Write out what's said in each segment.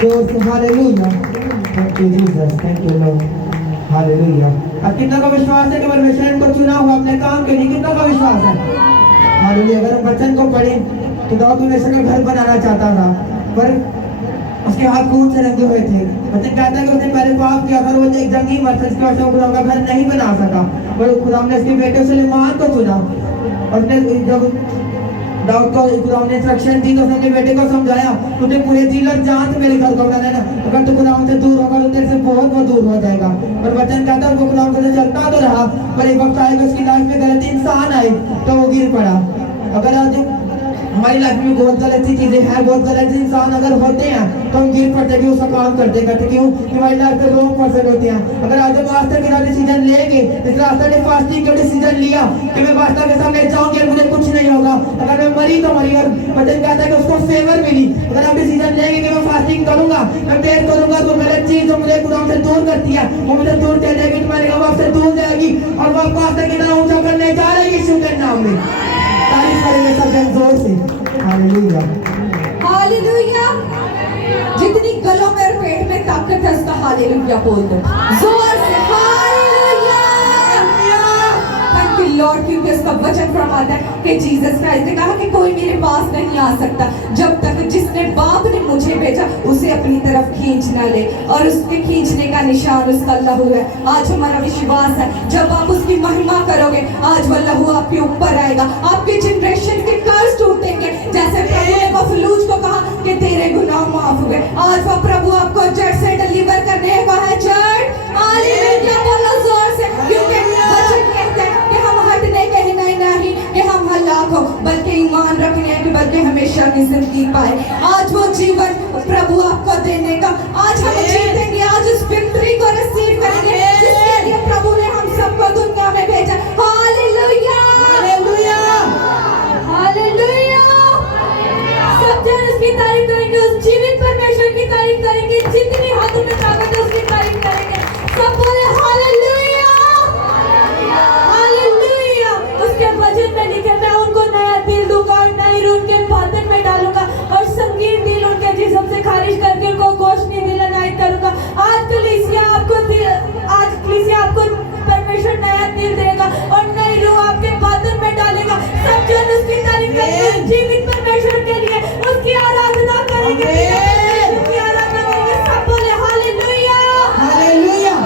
जोर से hallelujah. Thank you Jesus, thank you Lord, hallelujah. अब कितना का विश्वास है कि परमेश्वर इनको चुना हुआ अपने काम के लिए? कितना का विश्वास है? हालेलुया। अगर हम वचन को पढ़ें तो दाऊद परमेश्वर का घर बनाना चाहता था, पर उसके हाथ खून से रंगे हुए थे। वचन कहता है कि उसने पहले पाप किया था, वो एक जंगी मर्द था, जिसकी वजह से वो खुदा का घर नहीं बना सका, पर खुदा ने उसके बेटे सुलेमान को चुना। और जब दाऊद को खुदा ने इंस्ट्रक्शन दी तो उसने अपने बेटे को समझाया, तुझे पूरे दिल और जान से मेरे घर को बनाना है ना, अगर तू खुदा से दूर होगा तो तेरे से बहुत दूर हो जाएगा। पर वचन कहता है वो खुदा से चलता तो रहा, पर एक वक्त आएगा उसकी लाइफ में गलत इंसान आए तो वो गिर पड़ा। अगर आज हमारी लाइफ में बहुत गलत सी चीजें हैं, बहुत गलत इंसान अगर होते हैं तो हम गिर पड़ते हैं, उसका काम करते क्यों कि हमारी लाइफ में रॉन्ग पर्सन होते हैं। अगर आज हम वास्ता के डिसीजन लेंगे, इस रास्ता ने फास्टिंग का डिसीजन लिया कि मैं वास्ता के सामने जाऊंगी और मुझे कुछ नहीं होगा, अगर मैं मरी तो मरी, और वचन कहता है कि उसको फेवर मिली। अगर हम डिसीजन लेंगे कि मैं फास्टिंग करूंगा, मैं प्रेयर करूंगा, तो गलत चीज जो मुझे खुदा से दूर करती है वो मुझे दूर कर देगी, तुम्हारे गाँव आपसे दूर जाएगी और वो वास्ता कितना ऊंचा करने जा रहे हैं यीशु के नाम में। तारीफ करेंगे सब जन जोर से, हालेलुया, हालेलुया। जितनी गलों में और पेट में ताकत है उसका हालेलुया बोल दो जोर से, हालेलुया। थैंक यू लॉर्ड, क्योंकि उसका वचन फरमाता है कि जीसस क्राइस्ट ने कहा कि कोई मेरे पास नहीं आ सकता जब तक जिसने बाप ने मुझे भेजा उसे अपनी तरफ खींच ना ले, और उसके खींचने का निशान उसका लहू है। आज हमारा विश्वास है जब आप उसकी महिमा करोगे, आज वो लहू आपके ऊपर आएगा, आपके जनरेशन के कर्ज टूटेंगे। जैसे प्रभु ने मफलूज को कहा कि तेरे गुनाह माफ हुए, आज वो प्रभु आपको जड़ से डिलीवर करने को है। जड़ हालेलुया बोलो जोर से, क्योंकि वचन कहते हैं कि हम हटने के नहीं कि हम हलाक हो, बल्कि ईमान रखने हैं कि बल्कि हमेशा की जिंदगी पाए। आज वो जीवन प्रभु आपको देने का, आज हम जीतेंगे, आज उस विक्ट्री को रिसीव करेंगे जिसके लिए प्रभु ने हम सबको दुनिया में भेजा। Hallelujah, hallelujah, hallelujah. सब जन उसकी तारीफ करेंगे, उस जीवित परमेश्वर की तारीफ करेंगे, जितनी हाथों में ताकत है उसकी तारीफ करेंगे। सब बोले हालेलुया, हालेलुया। उसके वचन में लिखे मैं उनको नया दिल दूंगा और नई रूह उनके बातन में डालूंगा और संगीन दिल उनके जिस्म से खारिज करके उनको गोशनी दिल अनायत करूंगा। आज कलीसिया आपको परमेश्वर नया दिल देगा और नई रूह आपके बातन में डालेगा। सब जन उसकी तारीफ करेंगे, जीवित परमेश्वर के लिए उसकी आराधना करेंगे, उसकी आराधना करेंगे। सब बोले हालेलुया, हालेलुया।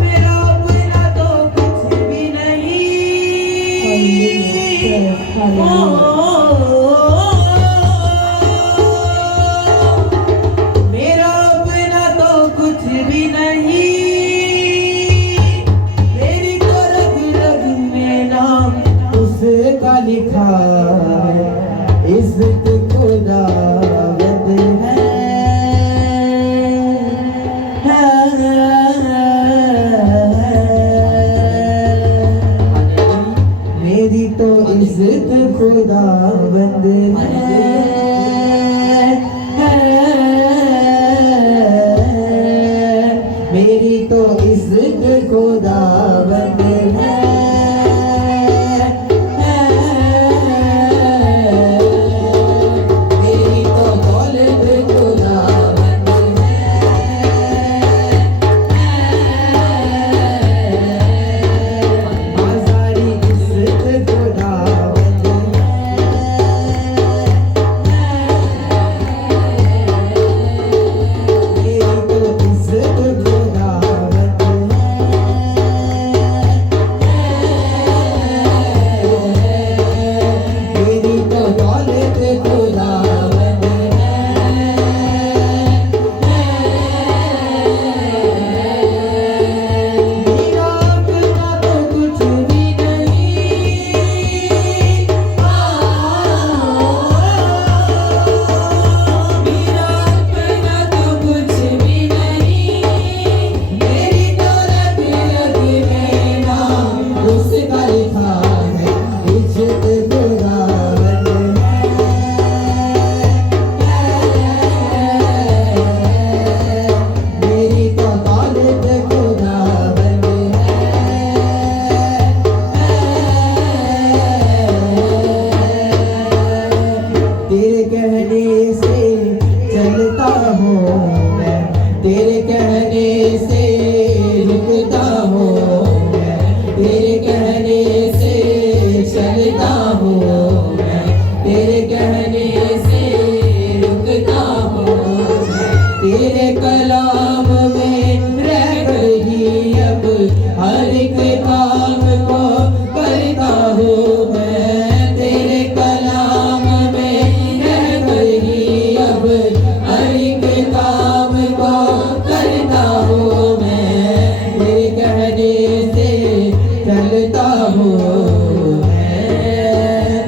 मेरा अपना तो कुछ भी नहीं, मेरा अपना तो कुछ भी नहीं, मेरी तो रग रग में नाम उसका लिखा है, इज्जत खुदावंद है। मेरी तो इज्जत खुदावंद है, मेरी तो इज्जत खुदावंद है। मेरी तो दौलत खुदावंद है, बाज़ारी इज्जत खुदावंद है। हूँ मैं, तेरे कहने से रुकता हूँ मैं, तेरे कलाम में रहकर ही अब हर एक काम को करता हूँ मैं, तेरे कलाम में रहकर ही अब हर एक काम को करता हूँ मैं, तेरे कहने से चलता हूँ मैं।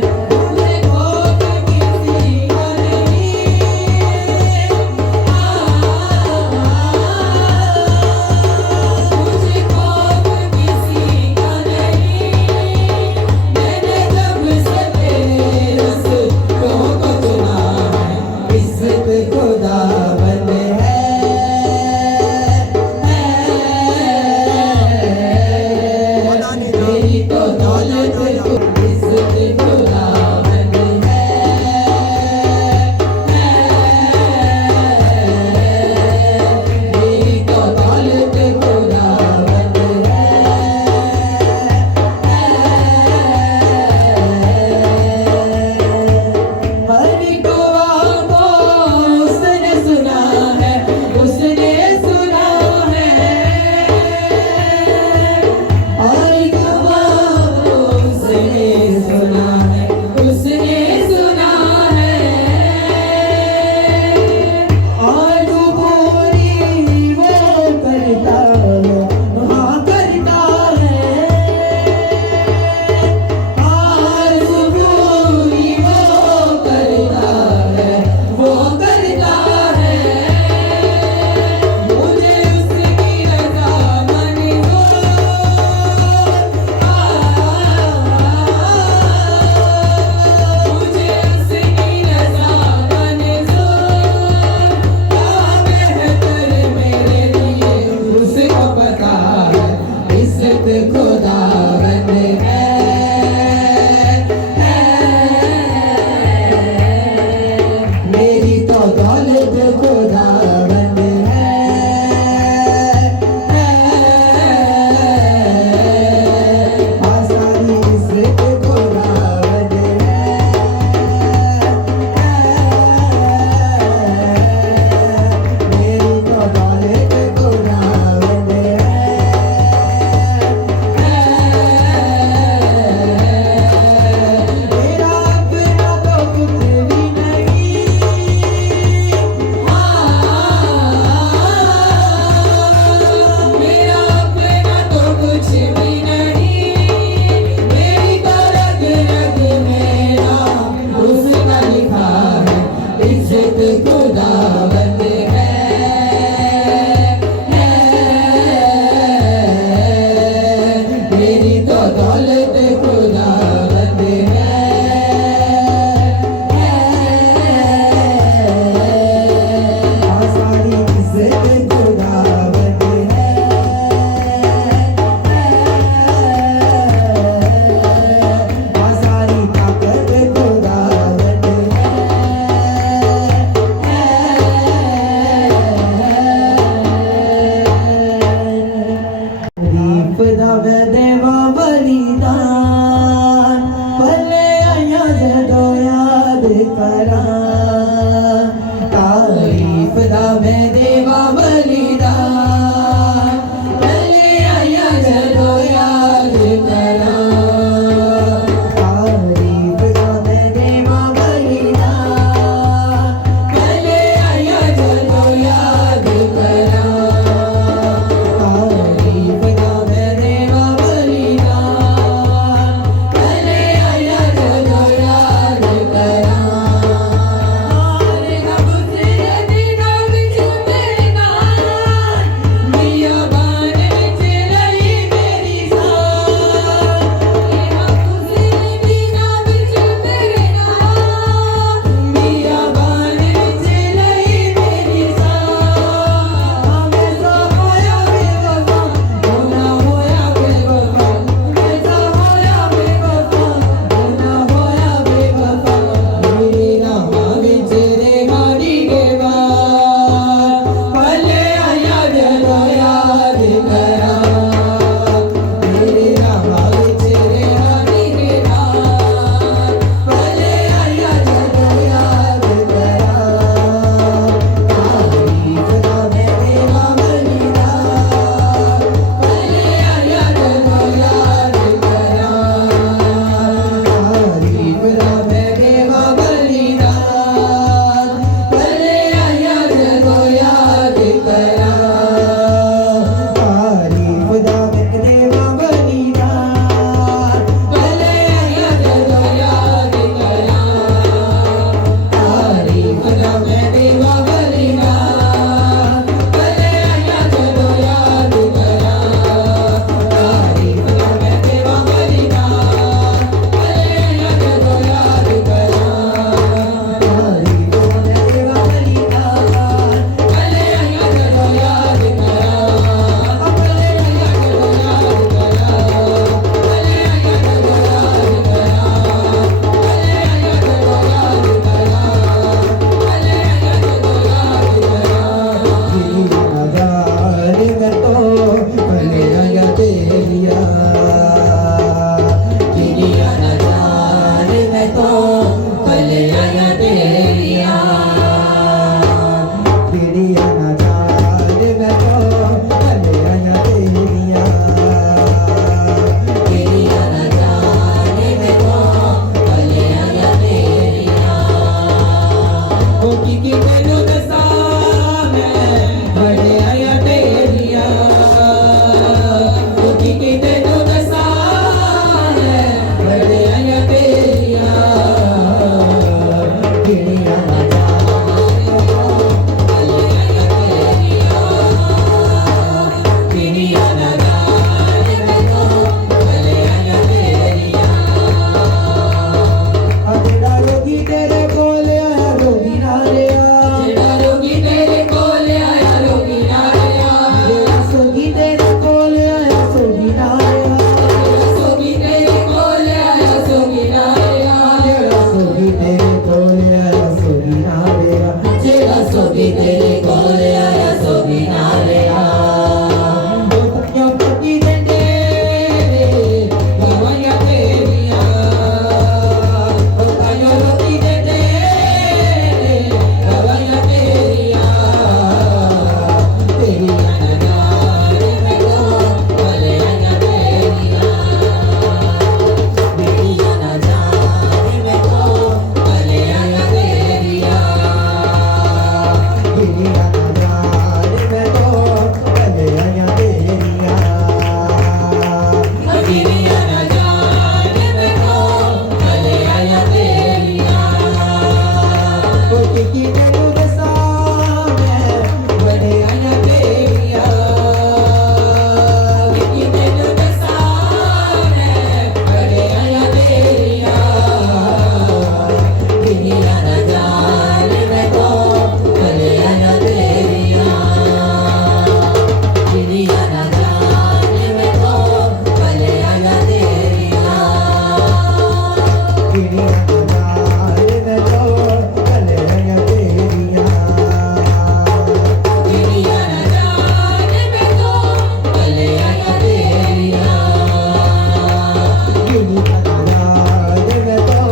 तो कलियां तेरिया तेरिया ना जाने मैं तो कलियां तेरिया तेरिया ना जाने मैं तो कलियां तेरिया ओ की तेनू दसा मैं बड़े आया तेरिया ओ की तेनू दसा मैं बड़े आया तेरिया तेरिया ना जाने मैं तो कलियां तेरिया तेरिया ना जाने मैं तो कलियां तेरिया जेड़ा रोगी तेरे कोल आया रोगी ना रिया जेड़ा रोगी तेरे कोल आया रोगी ना रिया जेड़ा सोगी तेरे कोल आया सोगी ना रिया जेड़ा सोगी तेरे कोल आया सोगी ना रिया जेड़ा सोगी तेरे कोल आया सोगी ना रिया जेड़ा सोगी तेरे कोल आया सोगी ना रिया दोस्तियों पकी देंदे गवाइयां तेरियां दोस्तियों रोकी देंदे गवाइयां तेरियां तेरियां ना जाने मैं तो कलियां तेरियां तेरियां ना जाने मैं तो कलियां तेरियां तेरियां ना जाने मैं तो कलियां तेरियां तेरियां ना जाने मैं तो कलियां तेरियां ओ की तेनू दसा मैं बड़े आया तेरिया की तेनू दसा मैं बड़े आया तेरिया तेरिया ना जाने मैं तो कलियां तेरिया तेरिया ना जाने मैं तो कलियां तेरिया तेरिया ना जाने मैं तो कलियां तेरिया तेरिया ना जाने मैं तो कलियां तेरिया तेरिया ना जाने मैं तो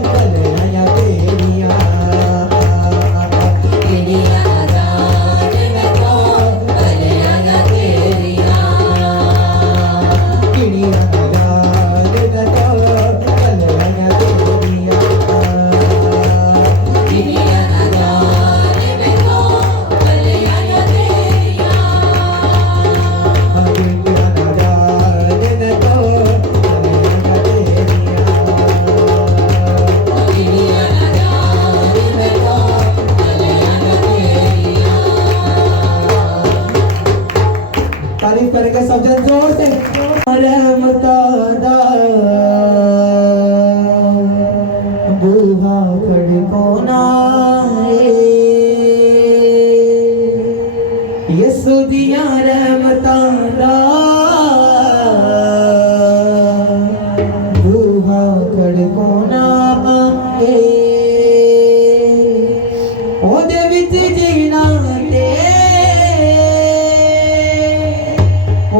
कलियां तेरिया तेरिया ना जाने मैं तो कलियां तेरिया तेरिया ना जाने मैं तो कलियां तेरिया तेरिया ना जाने मैं तो कलियां तेरिया तेरिया ना जाने मैं तो कलियां तेरिया तेरिया ना जाने मैं तो कलियां तेरिया तारीफ करेंगे सब जन जोर से रहमता दा बूहा खड़कोना है यसु दिया रहमता दा बूहा खड़कोना है ओदे विच जीना ते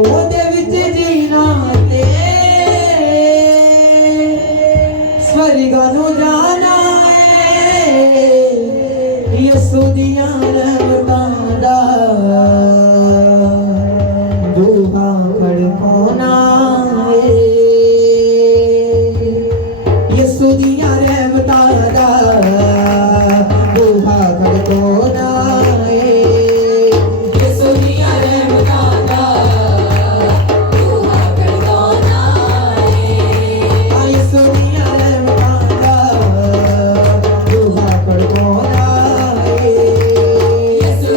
ओदे विच जीना ते स्वर्गा नू जाना है यसु दिया रहमतां दा दूहा खड़कोना है यसु दिया रहमतां दा दूहा खड़कोना है यसु दिया रहमतां दा दूहा खड़कोना है यसु दिया रहमतां दा दूहा खड़कोना है यसु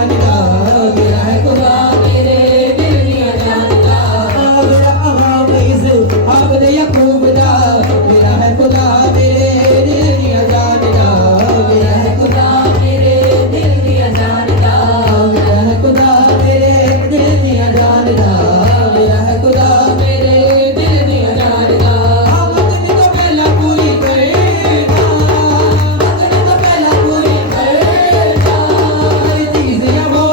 जानदा मेरा है खुदा मेरे दिल दिया जानदा मेरा हमीज अब्द यकूब दा मेरा है खुदा मेरे दिल दिया जानदा मेरा है खुदा मेरे दिल दिया जानदा मेरा है खुदा मेरे दिल दिया जानदा मेरा है खुदा मेरे दिल दिया जानदा आमद तो पहला पूरी करना मगन तो पहला पूरी करदा चीज़ या वो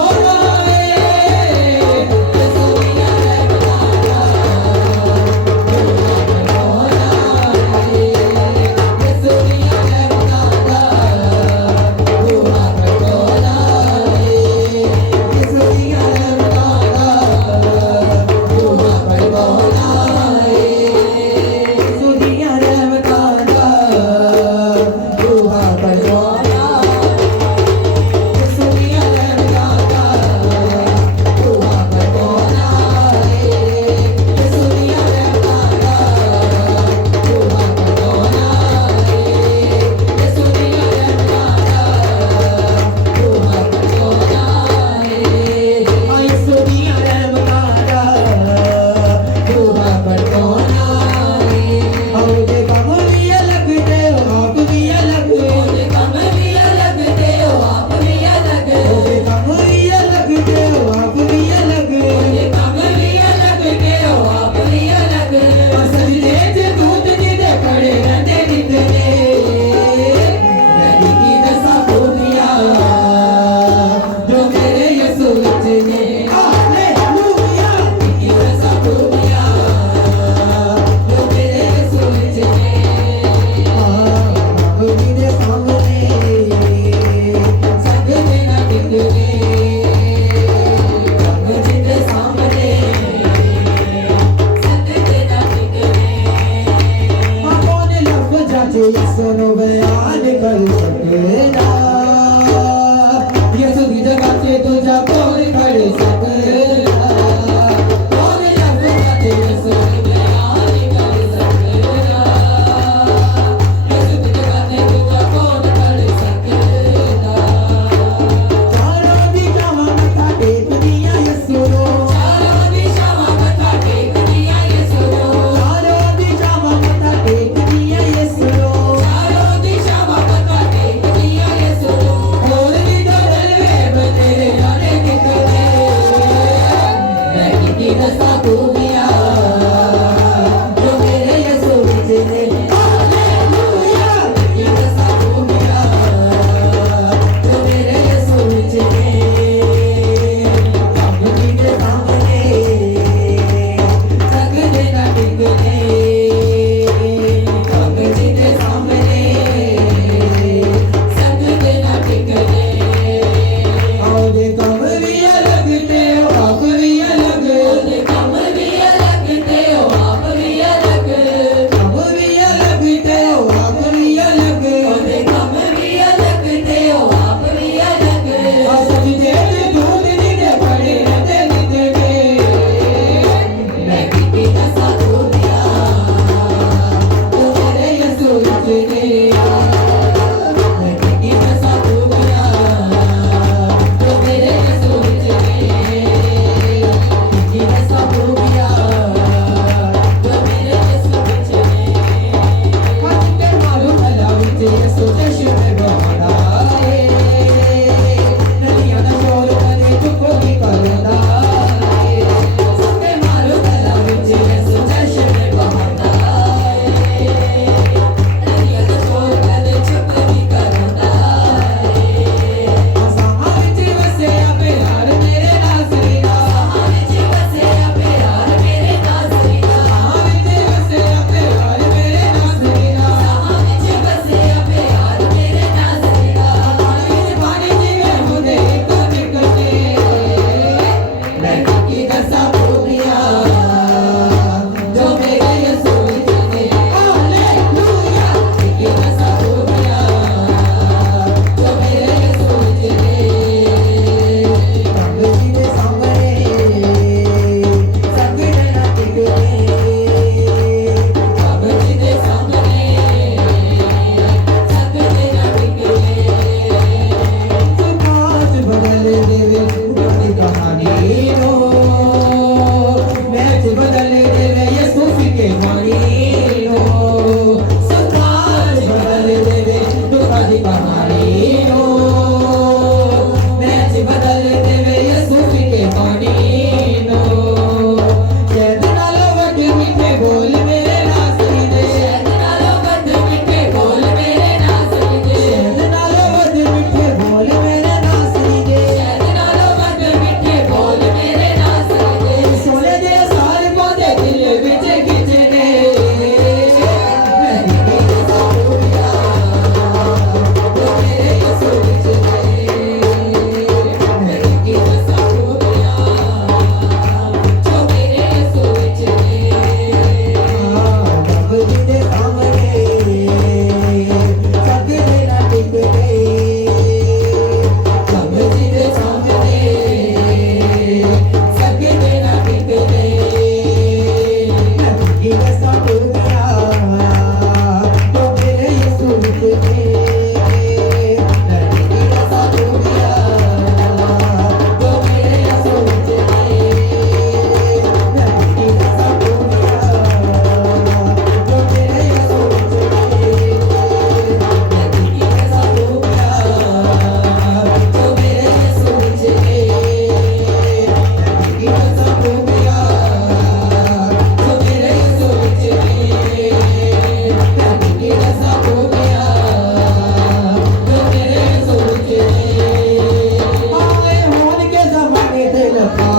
लखा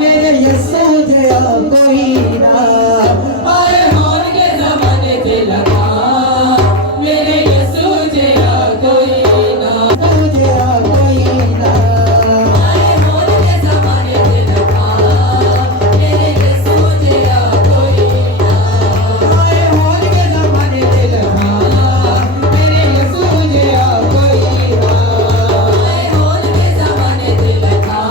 मेरे यीशु जया कोई ना आए होन के जमाने ते लगा मेरे यीशु जया कोई ना जया कोई ना आए होन के जमाने ते लगा मेरे यीशु जया कोई ना आए होन के जमाने ते लखा मेरे यीशु जया कोई ना आए होन के जमाने ते लगा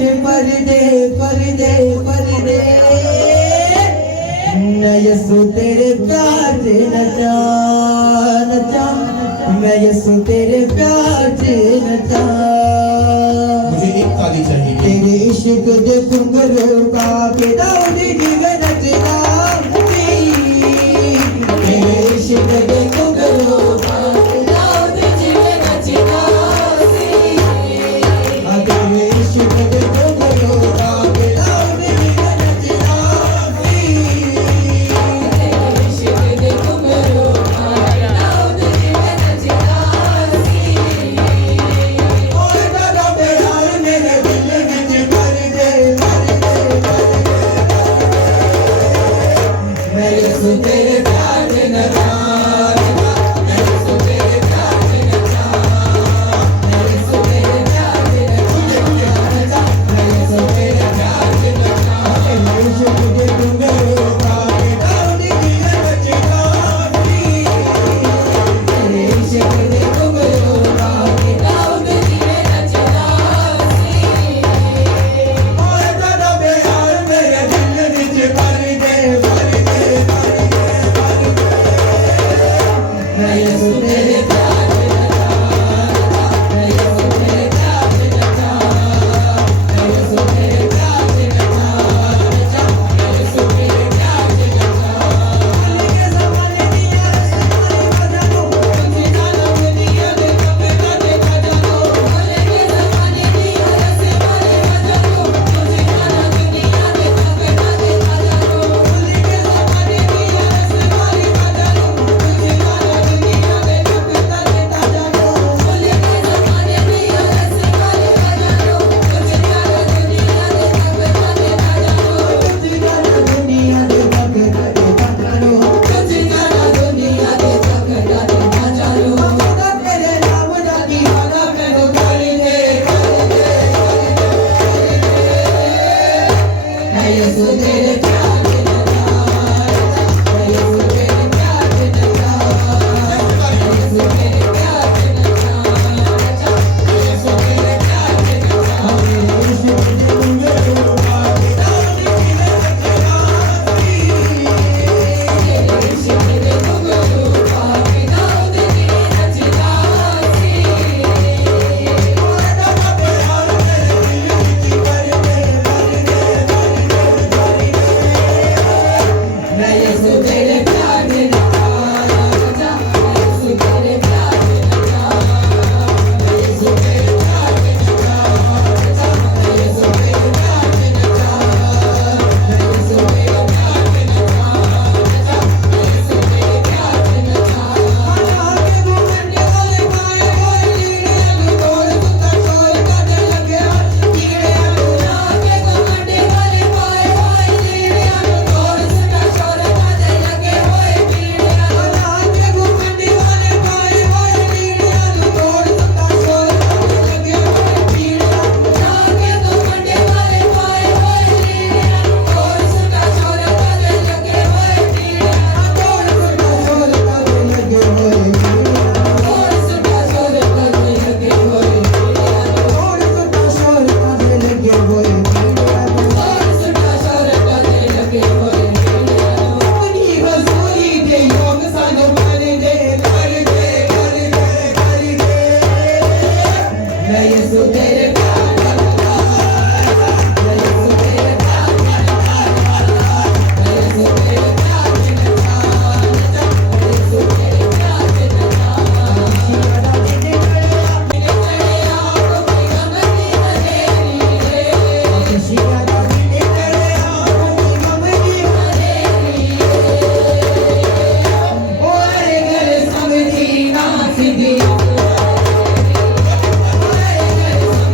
पर्दे पर्दे पर्दे मैं यसु तेरे प्यार से नचा नचा मैं यसु तेरे प्यार से नचा मुझे एक ताली चाहिए तेरे इश्क दे घुंघरू का के दाऊद जी में नचना तेरे इश्क दे घुंघरू का दाऊद जी में नचना तेरे इश्क दे घुंघरू का के दाऊद जी में नचना इश्क दे घुंघरू दाऊद जी में नचना और दादा प्यार मेरे दिल विच भर दे मैं यसु तेरे प्यार से नचा मैं यसु तेरे प्यार से नचा मैं यसु तेरे प्यार से नचा मैं यसु तेरे प्यार से नचा मैं यसु तुझे घुंघरू का के दाऊद जी में नचना तेरे इश्क दे घुंघरू का के दाऊद जी में नचना और दादा प्यार मेरे दिल विच भर दे मैं यसु तेरे प्यार से नचा मैं यसु तेरे प्यार से नचा मैं यसु तेरे प्यार से नचा मैं यसु तेरे प्यार से नचा के ज़माने दिया रस्मानी बजा दो तुझे जानो दुनिया दे कपे काटे बजा दो बोले के ज़माने की हरस वाले बजा दो तुझे जाना दुनिया दे कपे काटे बजा दो के ज़माने दिया रस्मानी बजा दो तुझे जानो दुनिया दे कपे काटे बजा दो बोले के ज़माने की हरस वाले बजा दो तुझे जाना दुनिया दे कपे काटे बजा दो तुझे जानो दुनिया दे कपे काटे बजा दो तुझे जाना दुनिया दे कपे काटे बजा दो खुदा तेरे नाम दा दीवाना मैनू कर दे मैं यसु तेरे प्यार से नचा मैं यसु तेरे प्यार से नचा मैं यसु तेरे प्यार से नचा मैं यसु तेरे प्यार से नचा मैं यसु तेरे घुंघरू का के दाऊद जी में नचना तेरे इश्क दे घुंघरू के दाऊद जी में नचना और दादा प्यार मेरे दिल विच भर दे मैं यसु तेरे प्यार से नचा मैं यसु तेरे प्यार से नचा मैं यसु तेरे प्यार से नचा मैं यसु तेरे प्यार से नचा मैं यसु तेरे प्यार से नचा मैं यसु तेरे प्यार से नचा आना के घुमंडे वाले पाए होए लीड़े अनु तोड़ सुता चोर काटे लगे कीड़े अनु के कमंडे वाले पाए होए लीड़े अनु तोड़ सटा शोर काटे लगे होए पीड़े आना के घुमंडे वाले पाए होए लीड़े अनु तोड़ सुता चोर काटे लगे कीड़े अनु के कमंडे वाले पाए होए लीड़े अनु तोड़ सटा शोर काटे लगे होए पीड़े तोड़ सुता चोर काटे लगे होए कीड़े तोड़ सटा शोर काटे लगे होए पीड़े तोड़ सुता चोर काटे लगे होए कीड़े तोड़ सटा शोर काटे लगे होए पीड़े अपनी हजूरी दे योग सानू कर दे कर दे कर दे कर दे मैं यसु तेरे प्यार से नचा मैं यसु तेरे प्यार से नचा मैं यसु तेरे प्यार से नचा मैं यसु तेरे प्यार से नचा शिवड़ा दे शिवड़ा दे तेरे आंखों की ओरे घर समझी ना सिद्धि ओरे घर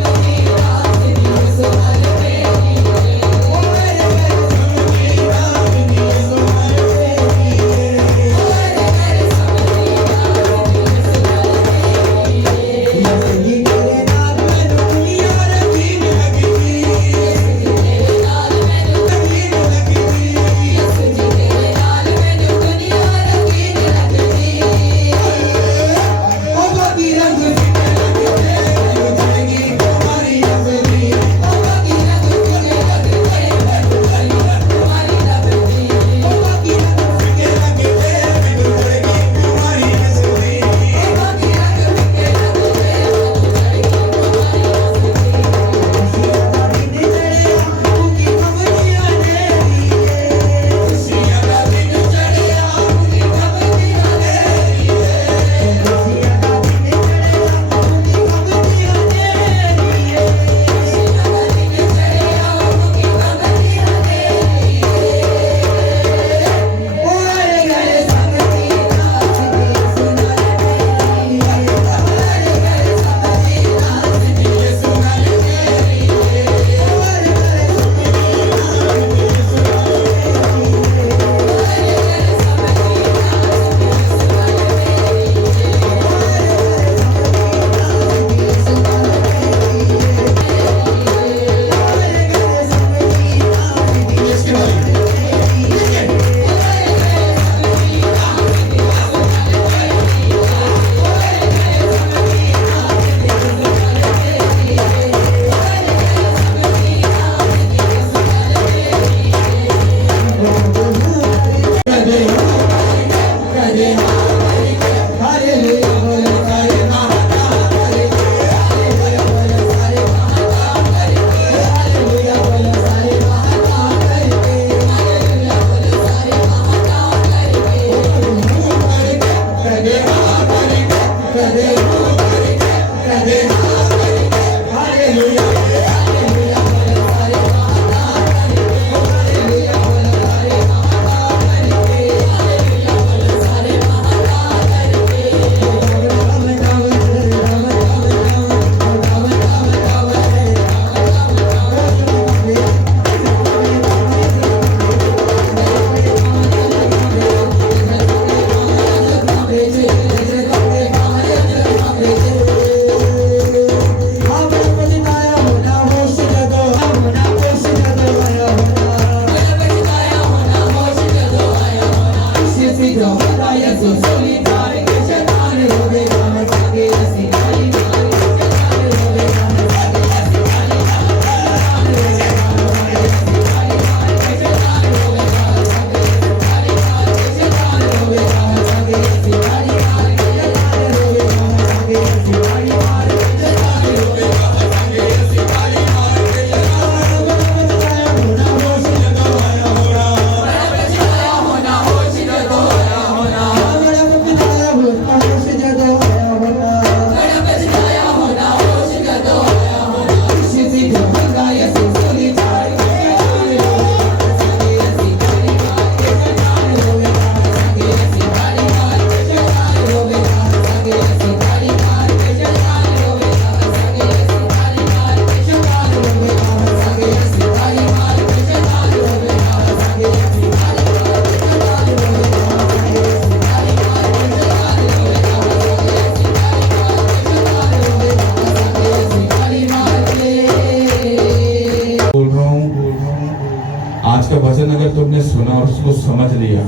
आज का वचन अगर तुमने सुना और उसको समझ लिया,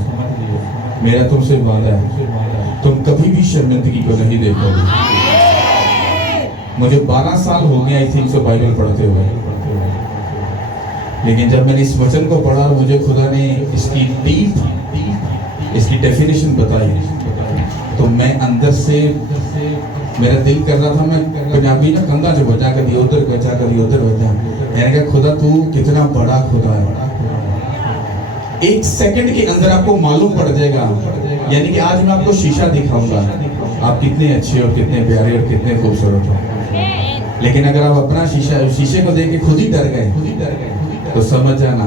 मेरा तुमसे वादा है, तुम कभी भी शर्मिंदगी को नहीं देखोगे। मुझे 12 साल हो गए आई थिंक सो बाइबल पढ़ते हुए, लेकिन जब मैंने इस वचन को पढ़ा और मुझे खुदा ने इसकी डीप इसकी डेफिनेशन बताई, तो मैं अंदर से मेरा दिल कर रहा था, मैं पंजाबी ना कंधा जो बजा कभी उधर बजा कभी उधर बजा। मैंने कहा खुदा तू कितना बड़ा खुदा है। एक सेकंड के अंदर आपको मालूम पड़ जाएगा, यानी कि आज मैं आपको शीशा दिखाऊंगा, आप कितने अच्छे और कितने प्यारे और कितने खूबसूरत हो। लेकिन अगर आप अपना शीशे को देख के खुद ही डर गए, तो समझ जाना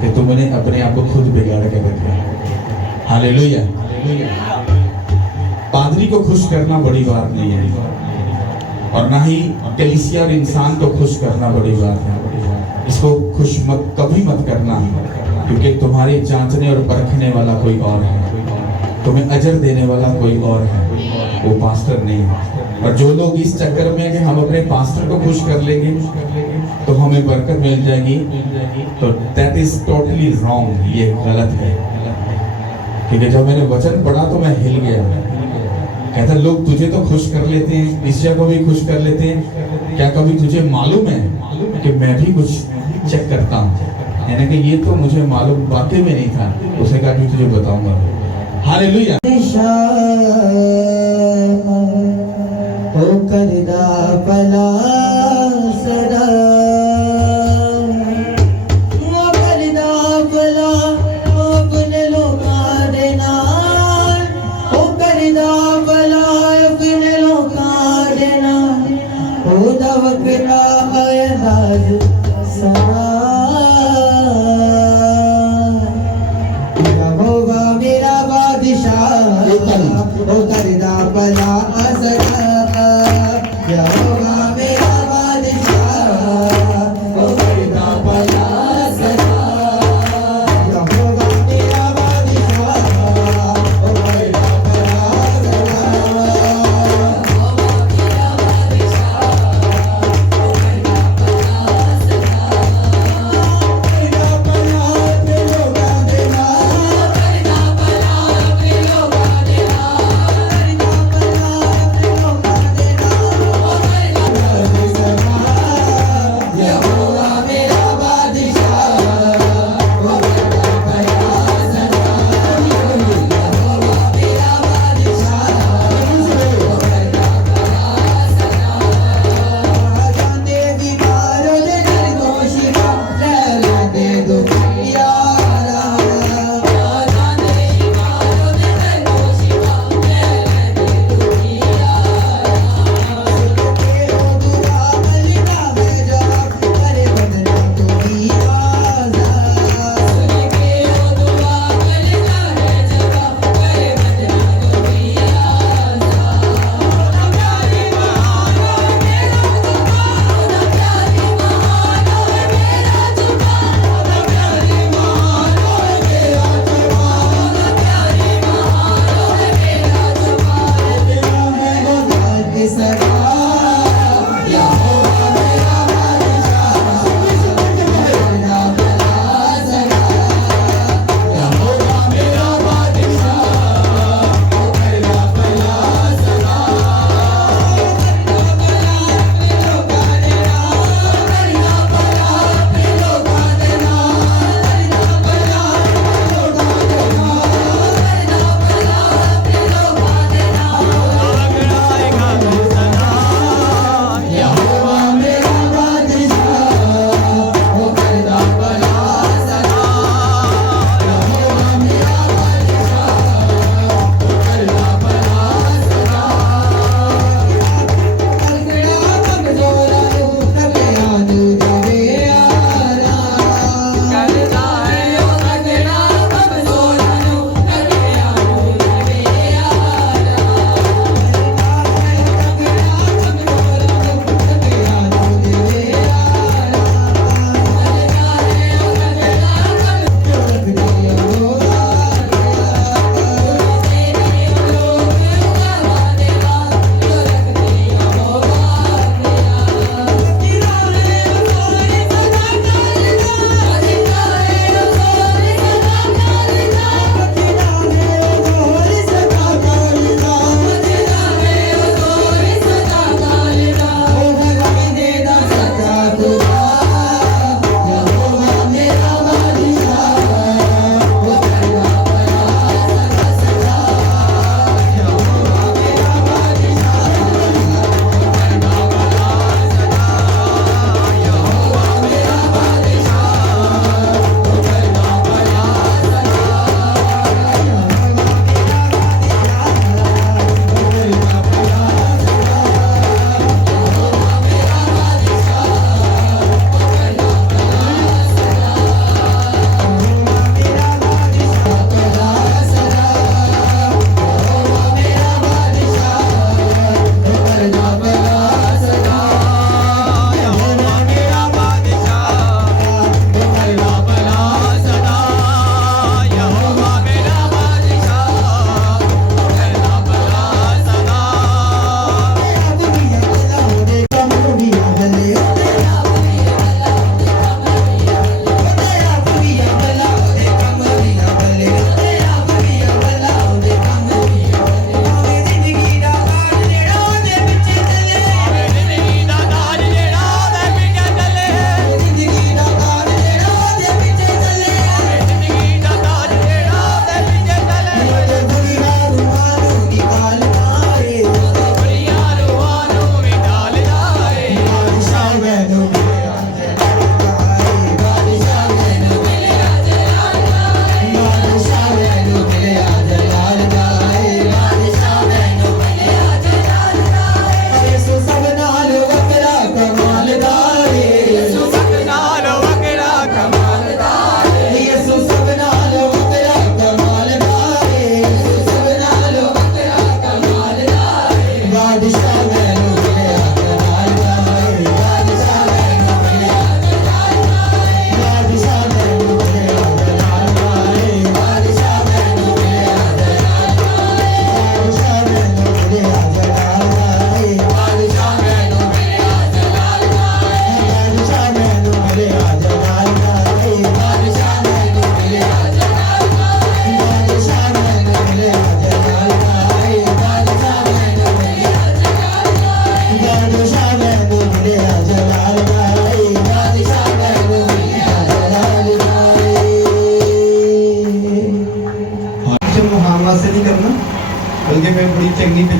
कि तुमने अपने आप को खुद बिगाड़ के रखा। हालेलुया। पादरी को खुश करना बड़ी बात नहीं है, और ना ही कलीसिया और इंसान को खुश करना बड़ी बात है। इसको खुश मत कभी मत करना, क्योंकि तुम्हारे जांचने और परखने वाला कोई और है, तुम्हें अजर देने वाला कोई और है, वो पास्टर नहीं है। और जो लोग इस चक्कर में कि हम अपने पास्टर को खुश कर लेंगे तो हमें बरकत मिल जाएगी, तो दैट इज टोटली रॉन्ग, ये गलत है। क्योंकि जब मैंने वचन पढ़ा तो मैं हिल गया। कहता लोग तुझे तो खुश कर लेते हैं, ईश्वर को भी खुश कर लेते हैं, क्या कभी तुझे मालूम है कि मैं भी कुछ चेक करता हूँ? यानी कि ये तो मुझे मालूम वाकई में नहीं था। उसे कहा कि तुझे बताऊंगा। हालेलुया। ओ करदा भला सदा, ओ करदा भला अपने लोकां दे नाल, ओ करदा भला अपने लोकां दे नाल, ओदा वकरा अंदाज सदा। यहोवा मेरा बादशाह, ओ करदा भला सदा। यहोवा मेरा बादशाह, ओ करदा भला सदा। यहोवा मेरा बादशाह, ओ करदा भला सदा।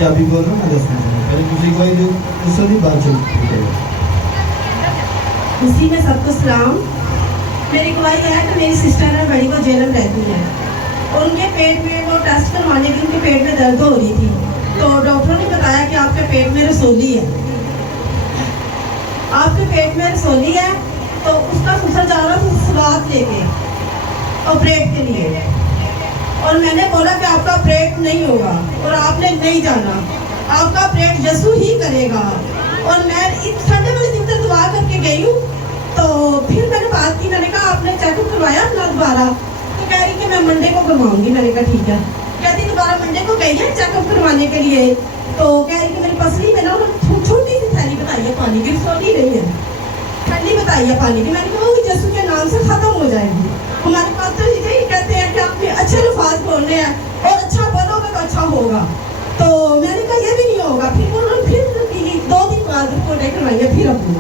पंजाबी बोलना मैं दसना पहले तुसी कोई दूसरी दी बात चल उसी में सबको सलाम। मेरी गवाही है कि मेरी सिस्टर है बड़ी, वो जेलम रहती है और उनके पेट में वो टेस्ट करवाने की उनके पेट में दर्द हो रही थी, तो डॉक्टरों ने बताया कि आपके पेट में रसोली है, आपके पेट में रसोली है। तो उसका ससुर जा रहा था स्वाद लेके ऑपरेट के लिए, और मैंने बोला कि आपका ऑपरेट नहीं होगा और आपने नहीं जाना, आपका ऑपरेट यीशु ही करेगा। और मैं इस संडे वाले दिन तक दुआ करके गई हूँ। तो फिर मैंने बात की, मैंने कहा आपने चेकअप करवाया अपना दोबारा? तो कह रही कि मैं मंडे को करवाऊंगी। मैंने कहा ठीक है। कहती दोबारा मंडे को गई है चेकअप करवाने के लिए, तो कह रही कि मेरी पसली में ना छोटी सी थैली बताई है पानी की, रसोली नहीं है, ठंडी बताई है पानी की। मैंने कहा वो यीशु के नाम से खत्म हो जाएगी। हमारे पास्टर जी यही कहते हैं कि आपने अच्छे अल्फाज बोलने हैं और अच्छा बोलोगे तो अच्छा होगा। तो मैंने कहा ये भी नहीं होगा। फिर उन्होंने फिर 2 दिन बाद रिपोर्ट करवाई है, फिर अपनी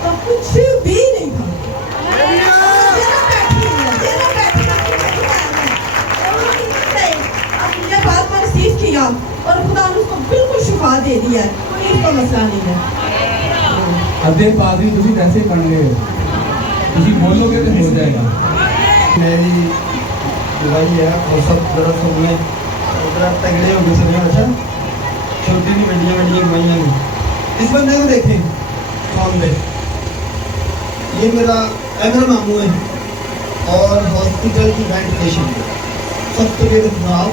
तो कुछ भी नहीं था। अपनी बात पर रिसीव किया और खुदा ने उसको बिल्कुल शिफा दे दिया है, कोई इसका मसला नहीं है। अद्धे पादरी तुसी कैसे बन गए हो? तुसी बोलोगे तो हो जाएगा। मेरी गवाही है और सब जरा सब में जरा तगड़े हो गए सब। अच्छा छोटी नहीं बड़ियाँ बड़ियाँ गवाहियाँ नहीं। इस बंदे को देखें सामने, ये मेरा मामू है और हॉस्पिटल की वेंटिलेशन सब तबीयत खराब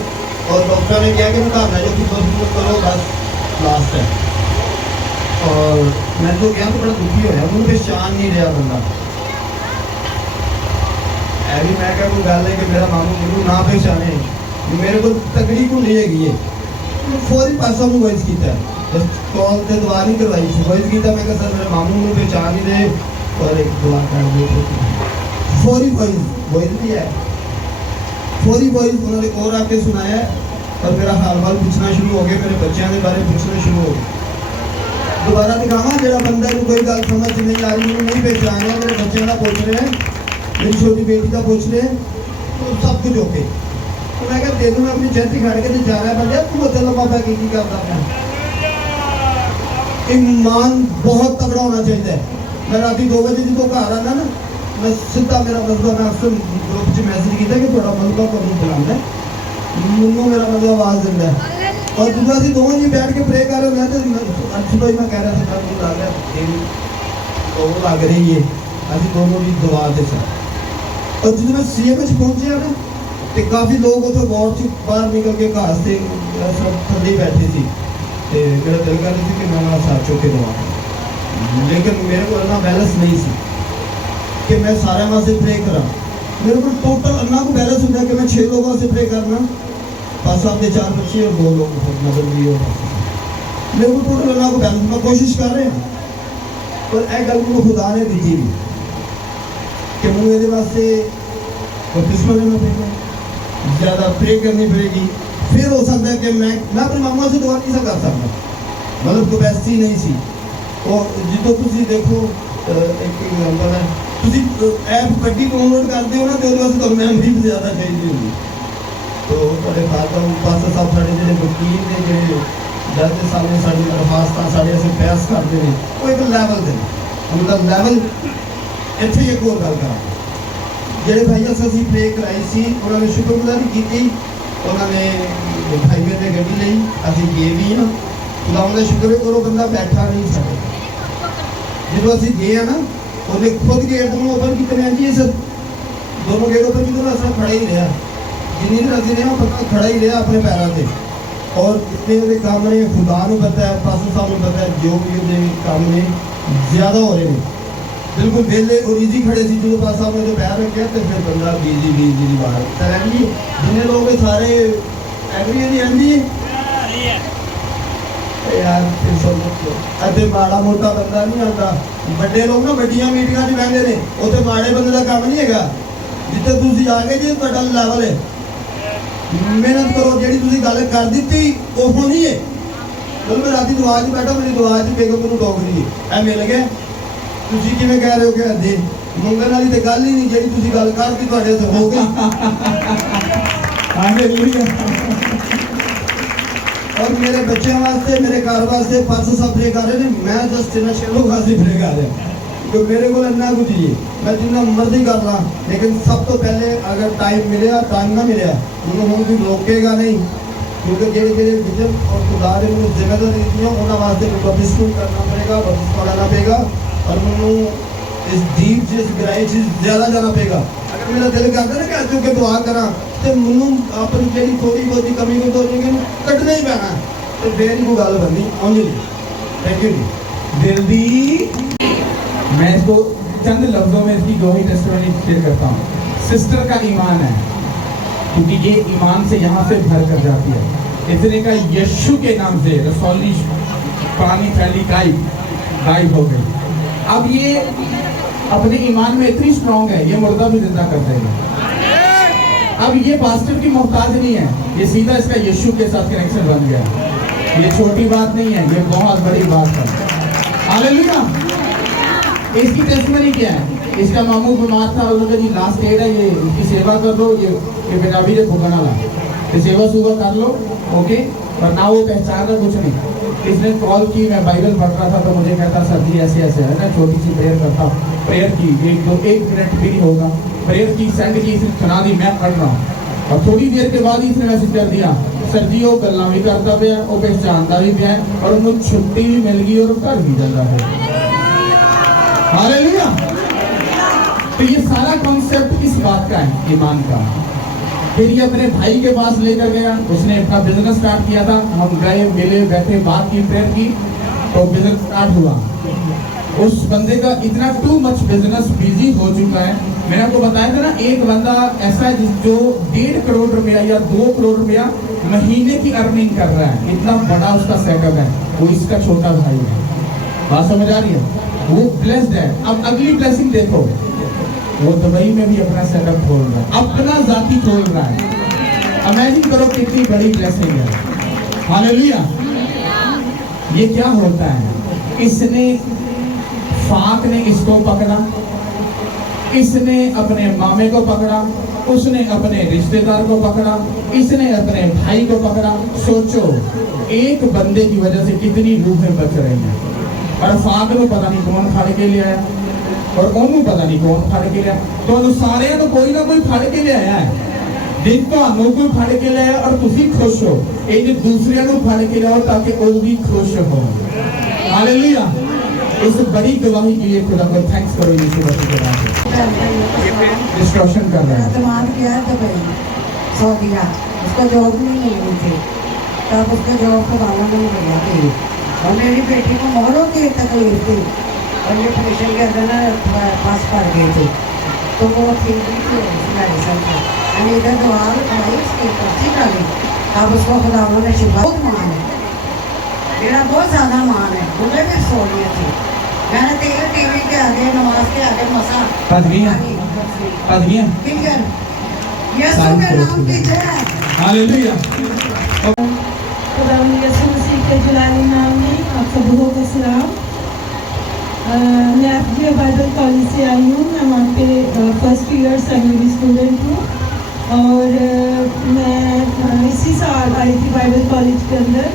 और डॉक्टर ने कहा कि मुकाबला जो कि हॉस्पिटल करो बस लास्ट है। और मैं तो गया तो बड़ा दुखी होया, मुझे पहचान नहीं रहा बंदा। अभी मैं क्या कोई गल है कि मेरा मामू मुझे ना पहचाने, मेरे को तगड़ी को नहीं हैगी है। फौरी पासा में वॉइस किया, बस कॉल से दुआ नहीं करवाई थी, वॉइस किया। मैं कहा सर मेरे मामू मुझे पहचान नहीं रहे और एक दुआ कर दो। फौरी वॉइस भी है, फौरी वॉइस उन्होंने और आके सुनाया और मेरा हाल वाल पूछना शुरू हो गया, मेरे बच्चों के बारे में पूछना शुरू हो गया। दोबारा दिखावा जो बंदा को कोई गल समझ नहीं आ रही, नहीं पहचान रहा, मेरे बच्चों का पूछ रहे हैं, मेरी छोटी बेटी का पूछ रहे हैं, तो सब कुछ ओके। तो मैं कहते मैं अपनी छेती खड़ के जा रहा है बंदे, तू बता लो मापा की करता है। ईमान बहुत तगड़ा होना चाहिए। मैं रात 2 बजे जो घर आना ना, मैं सीधा मेरा मसला मैं अक्सर ग्रुप से मैसेज किया कि थोड़ा मसला को बुलाना है, मुन्नू मेरा मतलब आवाज़ दिंदा है। और जो असं दोनों जी बैठ के प्रे कर रहे हैं तो अच्छी भाई मैं कह रहा था मुझे लग रहा तो लग रही है असं दोनों भी दुआ के साथ। और जो मैं सीएम पहुंचे ना तो काफ़ी लोग उतो वार्ड से बाहर निकल के घर से सब थले बैठे थे, तो मेरा दिल कर रही थी कि मैं वहाँ साथ चौके दवा, लेकिन मेरे को इतना बैलेंस नहीं सी कि मैं सारे वहाँ से प्रे करा। मेरे को टोटल अन्ना को बैलेंस होता है कि मैं 6 लोगों से प्रे करना, 5 साल के 4 बच्चे और 2 लोग मदद भी हो। मेरे को टोटल अल्लाह को बैलेंस में कोशिश कर रहे हैं। और एक गल को खुदा ने दी भी कि मुझे मेरे वास्ते बपतिस्मा लेना पड़ेगा, ज़्यादा प्रे करनी पड़ेगी। फिर हो सकता है कि मैं अपने मामा से दुआ नहीं कर सकता, मतलब कैपेसिटी नहीं सी। और जो तुम देखो एक एग्जाम्पल है, तुम ऐप गड्डी डाउनलोड करते हो ना तो वास्ते तो मैमरी भी ज़्यादा चाहिए होगी। तो बड़े फायदा पास्टर साहब साढ़े जो वकील ने जो जज के सामने साड़ी दरखास्त साढ़े अस बहस करते हैं, वो एक लैवल दे उनका लैवल इतने एक और गल करा जेडे भाई असी प्रे कराई सी, उन्होंने शुक्रगुजारी की, उन्होंने हाईवे ने गड्डी ली, अभी गए भी हाँ खुदावन का शुक्र करो बंदा बैठा नहीं सकता। जो असी गए ना उन्हें खुद गेट को ओपन कितने जी सर दोनों गेट ओपन कितने असा खड़ा ही रहा, जिन्नी दिन असी रहा पता खड़ा ही रहा अपने पैरों से। और जितने काम ने खुदा को पता है, पास्टर साहब को पता है, जो भी काम ने ज़्यादा हो रहे हैं बिल्कुल वेले और इजी खड़े सी जो पास साहब ने जो पैर रखे तो फिर बंदा बिजी बाहर तरह जिन्हें लोग सारे एग्री एमडी यार फिर सब अरे माड़ा मोटा बंदा नहीं आता। बड़े लोग ना बड़िया मीटिंग च बहते हैं, उत्थे माड़े बंदे का काम नहीं है। जिते तुम आ गए जी तुहाडा लैवल है, मेहनत करो, जी तुम गल कर दी वो होनी है। चलो मैं रात दुआ च बैठा, मेरी दुआ च बेगम को डोगरी है मिल गया। तुम किमें कह रहे हो कि अद्धे मंगन वाली तो गल ही नहीं, जी तुम गल कर दी तुहाडे तो हो गई। और मेरे बच्चों वास्ते मेरे घर वास्ते परसों सब प्रे कर रहे थे मैं जस्ट इन्ना शेलों वास्ते प्रे कर रहा तो मेरे को इन्ना कुछ ही मैं जिन्ना मर्जी कर रहा लेकिन सब तो पहले अगर टाइम मिले टाइम ना मिले उन्होंने हम कोई रोकेगा नहीं क्योंकि जेड़े जेड़े विजन और खुदा ने मुझे जिम्मेदारी दी है उन्होंने वास्ते बपतिस्मा करना पड़ेगा बपतिस्मा लेना पड़ेगा और मैनू इस डीप जिस गहराई चीज ज्यादा जाना पड़ेगा अगर मेरा दिल करता ना कि के दुआ करा तो मैनू अपनी जेड़ी थोड़ी बहुत कमी को तो कटना ही पैना तो फिर ही कोई गल बननी आउंदी नहीं थैंक यू जी दिल दी मैं इसको चंद लफ्जों में इसकी दो ही टेस्टिमनी शेयर करता हूँ। सिस्टर का ईमान है क्योंकि ये ईमान से यहाँ से भर कर जाती है। इसने का यीशु के नाम से रसौली पानी फैली गायब हो गई। अब ये अपने ईमान में इतनी स्ट्रांग है ये मुर्दा भी जिंदा कर देगा। अब ये पास्टर की मोहताज नहीं है, ये सीधा इसका यीशु के साथ कनेक्शन बन गया। ये छोटी बात नहीं है, ये बहुत बड़ी बात है। हालेलुया। इसकी टेस्टिमनी क्या है? इसका मामू बीमार था, उन्होंने जी लास्ट एड है, ये इसकी सेवा कर लो, ये पंजाबी से भुगना ला, ये सेवा सुबह कर लो, ओके। पर ना वो पहचान रहा कुछ नहीं। इसने कॉल की, मैं बाइबल पढ़ रहा था तो मुझे कहता सर जी ऐसे ऐसे है ना, छोटी सी प्रेयर करता हूँ। प्रेयर की एक मिनट भी नहीं होगा, प्रेयर की सेंड की, इसने सुना दी मैं पढ़ रहा हूँ और थोड़ी देर के बाद इसने मैसेज कर दिया सर जी वो गल्ला भी करता पाया, वो पहचानता भी पाया और उन्होंने छुट्टी भी मिल गई और घर भी जाता है। हालेलुया। तो ये सारा कॉन्सेप्ट किस बात का है? ईमान का। फिर ये अपने भाई के पास लेकर गया, उसने अपना बिजनेस स्टार्ट किया था। हम गए, मिले, बैठे, बात की, प्रेयर की तो बिजनेस स्टार्ट हुआ। उस बंदे का इतना टू मच बिजनेस बिजी हो चुका है। मैंने आपको बताया था ना, एक बंदा ऐसा है जो 1.5 करोड़ रुपया या 2 करोड़ रुपया महीने की अर्निंग कर रहा है, इतना बड़ा उसका सेटअप है। वो इसका छोटा भाई है। बात समझ आ रही है? वो ब्लेस्ड है। अब अगली ब्लेसिंग देखो, वो दुबई में भी अपना सेटअप खोल रहा है, अपना जाति खोल रहा है। इमेजिन करो कितनी बड़ी ब्लेसिंग है। हालेलुया। ये क्या होता है? इसने फाक ने इसको पकड़ा, इसने अपने मामे को पकड़ा, उसने अपने रिश्तेदार को पकड़ा, इसने अपने भाई को पकड़ा। सोचो एक बंदे की वजह से कितनी रूहें बच रही हैं। और फाक को पता नहीं कौन फड़ के ले आया और ओनू पता नहीं कौन फड़ के ले आया। तो सारे तो कोई ना कोई फड़ के ले आया है। जिन तो कोई फड़ के ले आया और तुसी खुश हो, एक दूसरे को फड़ के ले आओ ताकि वो भी खुश हो। हालेलुया। इस बड़ी गवाही के लिए खुदा को थैंक्स करो। यीशु मसीह के नाम से डिस्ट्रक्शन कर रहा है। इस्तेमाल किया है तो भाई सऊदीया, उसको जॉब नहीं मिली थी, तब उसको जॉब का वाला नहीं मिला थी और मेरी बेटी को मोहरों की तकलीफ थी और ये ऑपरेशन के अंदर ना पास पड़ गई थी तो वो ठीक भी थी मेडिसिन से। मैंने इधर दवा उठाई, उसकी पर्ची डाली, अब उसको खुदा ने शिफा। बहुत मान है मेरा, बहुत ज़्यादा मान है। मुझे भी सोनिया थी, मैंने टीवी के आगे नमाज के आगे मसा पदवियां किधर यीशु के नाम की जय। हालेलुया। खुदा यीशु मसीह के जलाली नाम में आप सबों को सलाम। मैं एफजे बाइबल कॉलेज से आई हूँ। मैं वहाँ पे फर्स्ट ईयर सेकेंडरी स्टूडेंट हूँ और मैं इसी साल आई थी बाइबल कॉलेज के अंदर।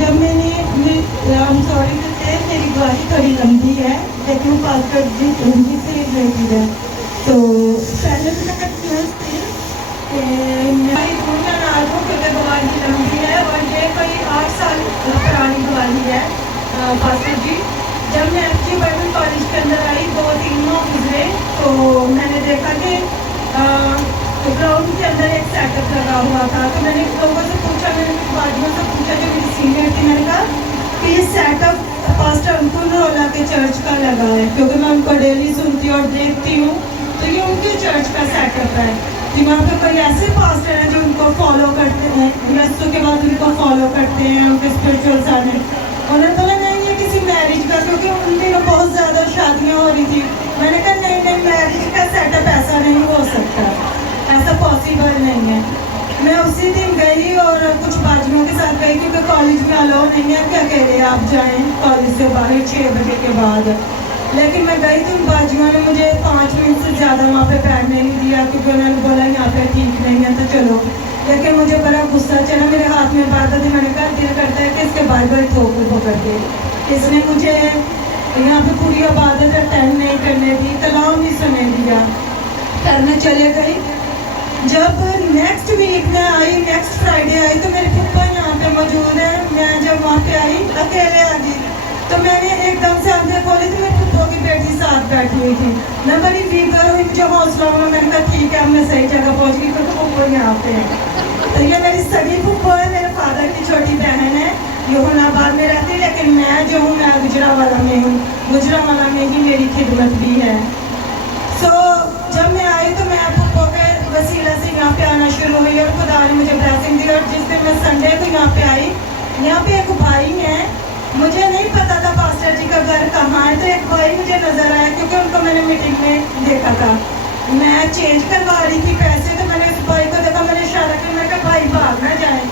जब मैंने सॉरी मेरी गवाही थोड़ी लंबी है लेकिन पास्टर जी उनकी से रिलेटेड है। तो पहले तो मैं कंफ्यूज थी कि मेरी पूर्ण नाम क्योंकि गवाही लंबी है और ये कोई 8 साल पुरानी गवाही है। पास्टर जी जब मैं एफजी बाइबल कॉलेज के अंदर आई 2-3 माह गुजरे तो मैंने देखा कि ग्राउंड के अंदर एक सेटअप लगा हुआ था। तो मैंने लोगों से पूछा, मैंने बाजू से पूछा जो मेरी सीनियर थी, मैंने कहा कि ये सेटअप पास्टर अंकुल रोला के चर्च का लगा है क्योंकि मैं उनको डेली सुनती और देखती हूँ तो ये उनके चर्च का सेटअप है कि वहाँ पे कोई ऐसे पास्टर हैं जो उनको फॉलो करते हैं, यीशु के बाद उनको फॉलो करते हैं, उनके स्पिरिचुअल साथ में। उन्होंने बोला नहीं ये किसी मैरिज का, क्योंकि उन दिनों बहुत ज़्यादा शादियाँ हो रही थी। मैंने कहा नहीं मैरिज का सेटअप ऐसा नहीं हो सकता, ऐसा पॉसिबल नहीं है। मैं उसी दिन गई और कुछ बाजुओं के साथ गई क्योंकि कॉलेज में अलाउ नहीं है कि अकेले आप जाएं कॉलेज से बाहर 6 बजे के बाद। लेकिन मैं गई तो बाजुओं ने मुझे 5 मिनट से ज़्यादा वहाँ पे बैठने नहीं दिया क्योंकि उन्होंने बोला यहाँ पे ठीक नहीं है तो चलो लेकिन मुझे बड़ा गुस्सा चला, मेरे हाथ में इबादत थी, मैंने कहा दिल करता है कि इसके बाइबल ठोक पकड़ के। इसने मुझे यहाँ पे पूरी इबादत अटेंड नहीं करने दी, कलाम नहीं सुने दिया, करने चले गई। जब नेक्स्ट वीक में आई, नेक्स्ट फ्राइडे आई, तो मेरी फूफा यहाँ पे मौजूद है। मैं जब वहाँ पे आई अकेले आ गई, तो मैंने एकदम से आंखें खोली तो मेरी फूफा की बेटी साथ बैठी हुई थी। मैं बड़ी फीवर हुई, मुझे हौसला हुआ, मैंने कहा ठीक है अब मैं सही जगह पहुँच गई, क्योंकि फूफा यहाँ पे है। तो ये मेरी सगी फूफा है, मेरे फादर की छोटी बहन है, योहनाबाद में रहती है, लेकिन मैं जो हूँ मैं गुजरावाला में हूँ, गुजरावाला में ही मेरी खिदमत भी है। सो जब मैं आई तो मैं फूफा के वसीला से यहाँ पे आना शुरू हुई और खुदा ने मुझे ब्लेसिंग दी। और जिस दिन मैं संडे को यहाँ पे आई, यहाँ पे एक भाई है, मुझे नहीं पता था पास्टर जी का घर कहाँ है, तो एक भाई मुझे नजर आया क्योंकि उनको मैंने मीटिंग में देखा था। मैं चेंज करवा रही थी पैसे, तो मैंने उस भाई को देखा, मैंने इशारा किया, मैंने कहा भाई भाग ना जाए।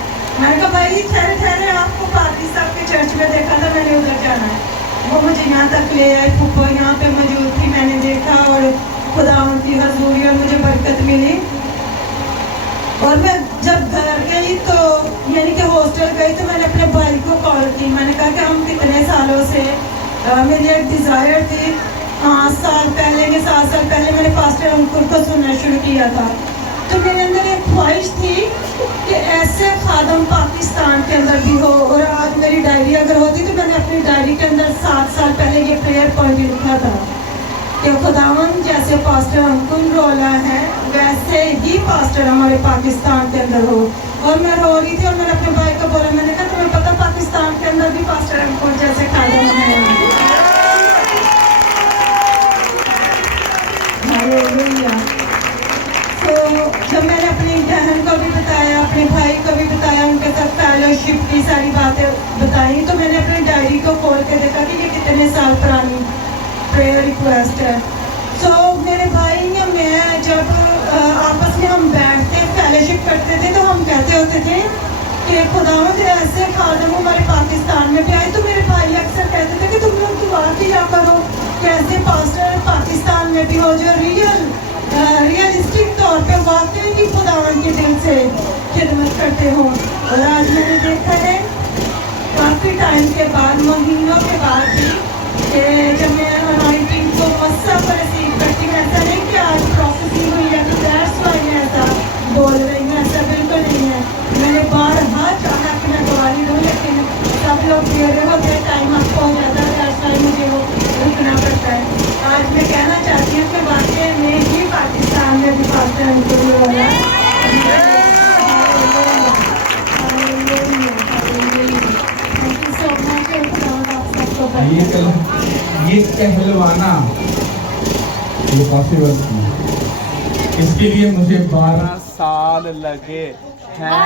मैंने कहा भाई ठहरे ठहरे, आपको पार्टी साहब के चर्च में देखा था, मैंने उधर जाना है। वो मुझे यहाँ तक ले आए, फूफा यहाँ पे मौजूद थी, मैंने देखा और खुदा की हजूरी और मुझे बरकत मिली। और मैं जब घर गई तो यानी कि हॉस्टल गई तो मैंने अपने भाई को कॉल की, मैंने कहा कि हम कितने सालों से मेरी एक डिज़ायर थी, 5 साल पहले के 7 साल पहले मैंने पास्टर अंकुर को सुनना शुरू किया था। तो मेरे अंदर एक ख्वाहिश थी कि ऐसे खादम पाकिस्तान के अंदर भी हो। और आज मेरी डायरी अगर होती तो मैंने अपनी डायरी के अंदर 7 साल पहले ये प्रेयर पॉइंट लिखा था कि खुदावन जैसे पास्टर अंकुर रोला है वैसे ही पास्टर हमारे पाकिस्तान के अंदर हो। और मैं रो रही थी और मैंने अपने भाई को बोला, मैंने कहा तुम्हें पता पाकिस्तान के अंदर भी पास्टर अंकुर जैसे खादम है। तो जब मैंने अपनी बहन को भी बताया, अपने भाई को भी बताया, उनके साथ फेलोशिप की सारी बातें बताई, तो मैंने अपनी डायरी को खोल के देखा कि ये कितने साल पुरानी प्रेयर रिक्वेस्ट है। सो मेरे भाई या मैं जब आपस में हम बैठते फेलोशिप करते थे तो हम कहते होते थे कि खुदावंद ऐसे खादम हमारे पाकिस्तान में भी आए। तो मेरे भाई अक्सर कहते थे कि तुम लोग दुआ किया करो कैसे पास्टर पाकिस्तान में भी हो जो रियलिस्टिक तौर पे वाकई ही खुदावंद के दिल से खिदमत करते हो। और आज मैंने देखा है काफ़ी टाइम के बाद, महीनों के बाद भी, कि जब मैं अनॉइंटिंग को मस्सा पर रिसीव करती हूँ, ऐसा नहीं कि आज प्रोसेसिंग हुई है तो दैट्स व्हाई मैं ऐसा बोल रही हूँ, ऐसा बिल्कुल नहीं है। मैंने बारहा चाहा कि मैं गवाही दूँ, लेकिन सब लोग दे रहे होते टाइम आपको हो जाता है, दैट्स व्हाई मुझे वो रुकना पड़ता है। आज मैं कहना चाहती हूँ कि वाकई में ही पाकिस्तान में भी पास्टर अंकुर वाला ये कहलवाना ये पॉसिबल नहीं। इसके लिए मुझे 12 साल लगे हैं।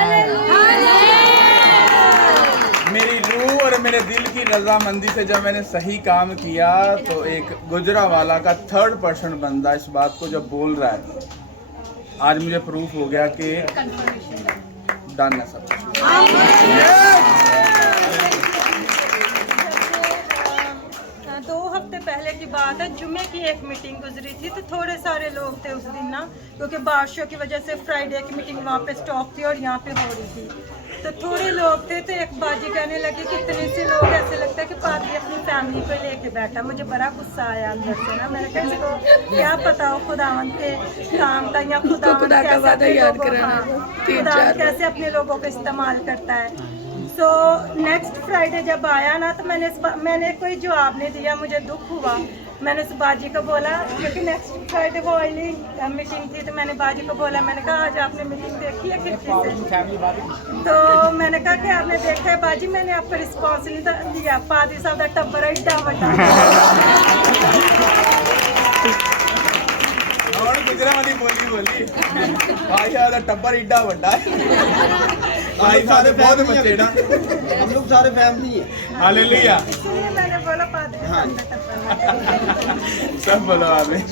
मेरी रूह और मेरे दिल की रजामंदी से जब मैंने सही काम किया तो एक गुजरावाला का 3rd पर्सन बंदा इस बात को जब बोल रहा है, आज मुझे प्रूफ हो गया कि डन है सब। 2 हफ्ते पहले की बात है, जुम्मे की एक मीटिंग गुजरी थी, तो थोड़े सारे लोग थे उस दिन ना, क्योंकि बारिशों की वजह से फ्राइडे की मीटिंग वहाँ पे स्टॉप थी और यहाँ पे हो रही थी। तो थोड़े लोग थे, तो एक बाजी कहने लगी कि इतने से लोग ऐसे लगता है कि पादरी अपनी फैमिली को लेके बैठा। मुझे बड़ा गुस्सा आया अंदर से ना, मैंने कहा इसको क्या पता हो खुदावंद के काम का या खुदावंद कैसे अपने लोगों को इस्तेमाल करता है। तो नेक्स्ट फ्राइडे जब आया ना, तो मैंने कोई जवाब नहीं दिया, मुझे दुख हुआ। मैंने उस बाजी को बोला, क्योंकि नेक्स्ट फ्राइडे वो ऑयली मीटिंग थी, तो मैंने बाजी को बोला, मैंने कहा आज आपने मीटिंग देखी है खिड़की से? तो मैंने कहा कि आपने देखा है बाजी, मैंने आपको रिस्पॉन्स नहीं दिया। पादरी साहब का टब्बर एड्डा बड़ा और गुजरावाली बोली भाई साहब का टब्बर एड्डा बड़ा है। भाई साहब बहुत बच्चे ना, हम लोग सारे फैमिली हैं। हालेलुया। इसलिए मैंने बोला पादरी साहब का टब्बर। सब बोलो आमीन।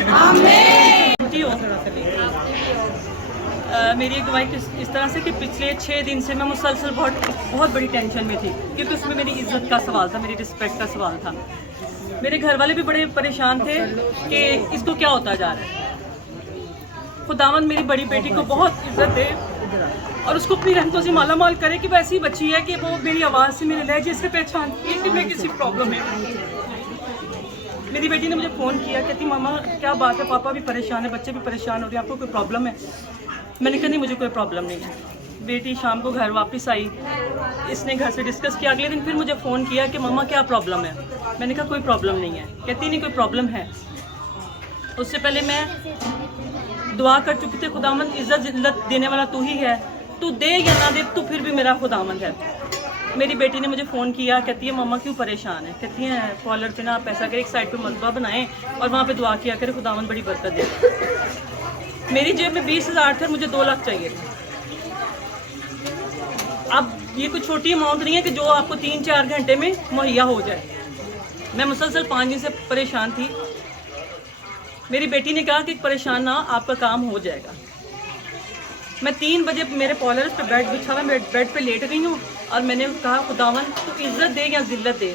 मेरी एक गवाही इस तरह से कि पिछले 6 दिन से मैं मुसलसल बहुत बड़ी टेंशन में थी, क्योंकि उसमें मेरी इज्जत का सवाल था, मेरी रिस्पेक्ट का सवाल था। मेरे घर वाले भी बड़े परेशान थे कि इसको क्या होता जा रहा है। खुदावंद मेरी बड़ी बेटी को बहुत इज्जत दे, और उसको अपनी रहमतों से माला माल करे कि वो ऐसी बच्ची है कि वो मेरी आवाज़ से, मेरे लहजे से पहचानती है कि मैं किसी प्रॉब्लम में हूँ। मेरी बेटी ने मुझे फ़ोन किया, कहती मामा क्या बात है, पापा भी परेशान है, बच्चे भी परेशान हो रहे हैं, आपको कोई प्रॉब्लम है? मैंने कहा नहीं मुझे कोई प्रॉब्लम नहीं है। बेटी शाम को घर वापस आई, इसने घर से डिस्कस किया, अगले दिन फिर मुझे फ़ोन किया कि मम्मा क्या प्रॉब्लम है? मैंने कहा कोई प्रॉब्लम नहीं है। कहती नहीं कोई प्रॉब्लम है। उससे पहले मैं दुआ कर चुकी थी, खुदावंद इज़्ज़त जिल्लत देने वाला तू ही है, तू दे या ना दे तू फिर भी मेरा खुदावंद है। मेरी बेटी ने मुझे फ़ोन किया, कहती है मम्मा क्यों परेशान है? कहती हैं कॉलर पे ना पैसा कर, एक साइड पे मलबा बनाएं और वहाँ पे दुआ किया करे खुदावंद बड़ी बरकत दे। मेरी जेब में 20,000 थे, मुझे 2 लाख चाहिए थे। अब ये कोई छोटी अमाउंट नहीं है कि जो आपको 3-4 घंटे में मुहैया हो जाए। मैं मुसलसल 5 दिन से परेशान थी। मेरी बेटी ने कहा कि परेशान ना, आपका काम हो जाएगा। मैं 3 बजे मेरे पॉलर पे बेड बिछा हुआ, मैं बेड पे लेट गई हूँ और मैंने कहा खुदावंद तू इज़्ज़त दे या ज़िल्लत दे,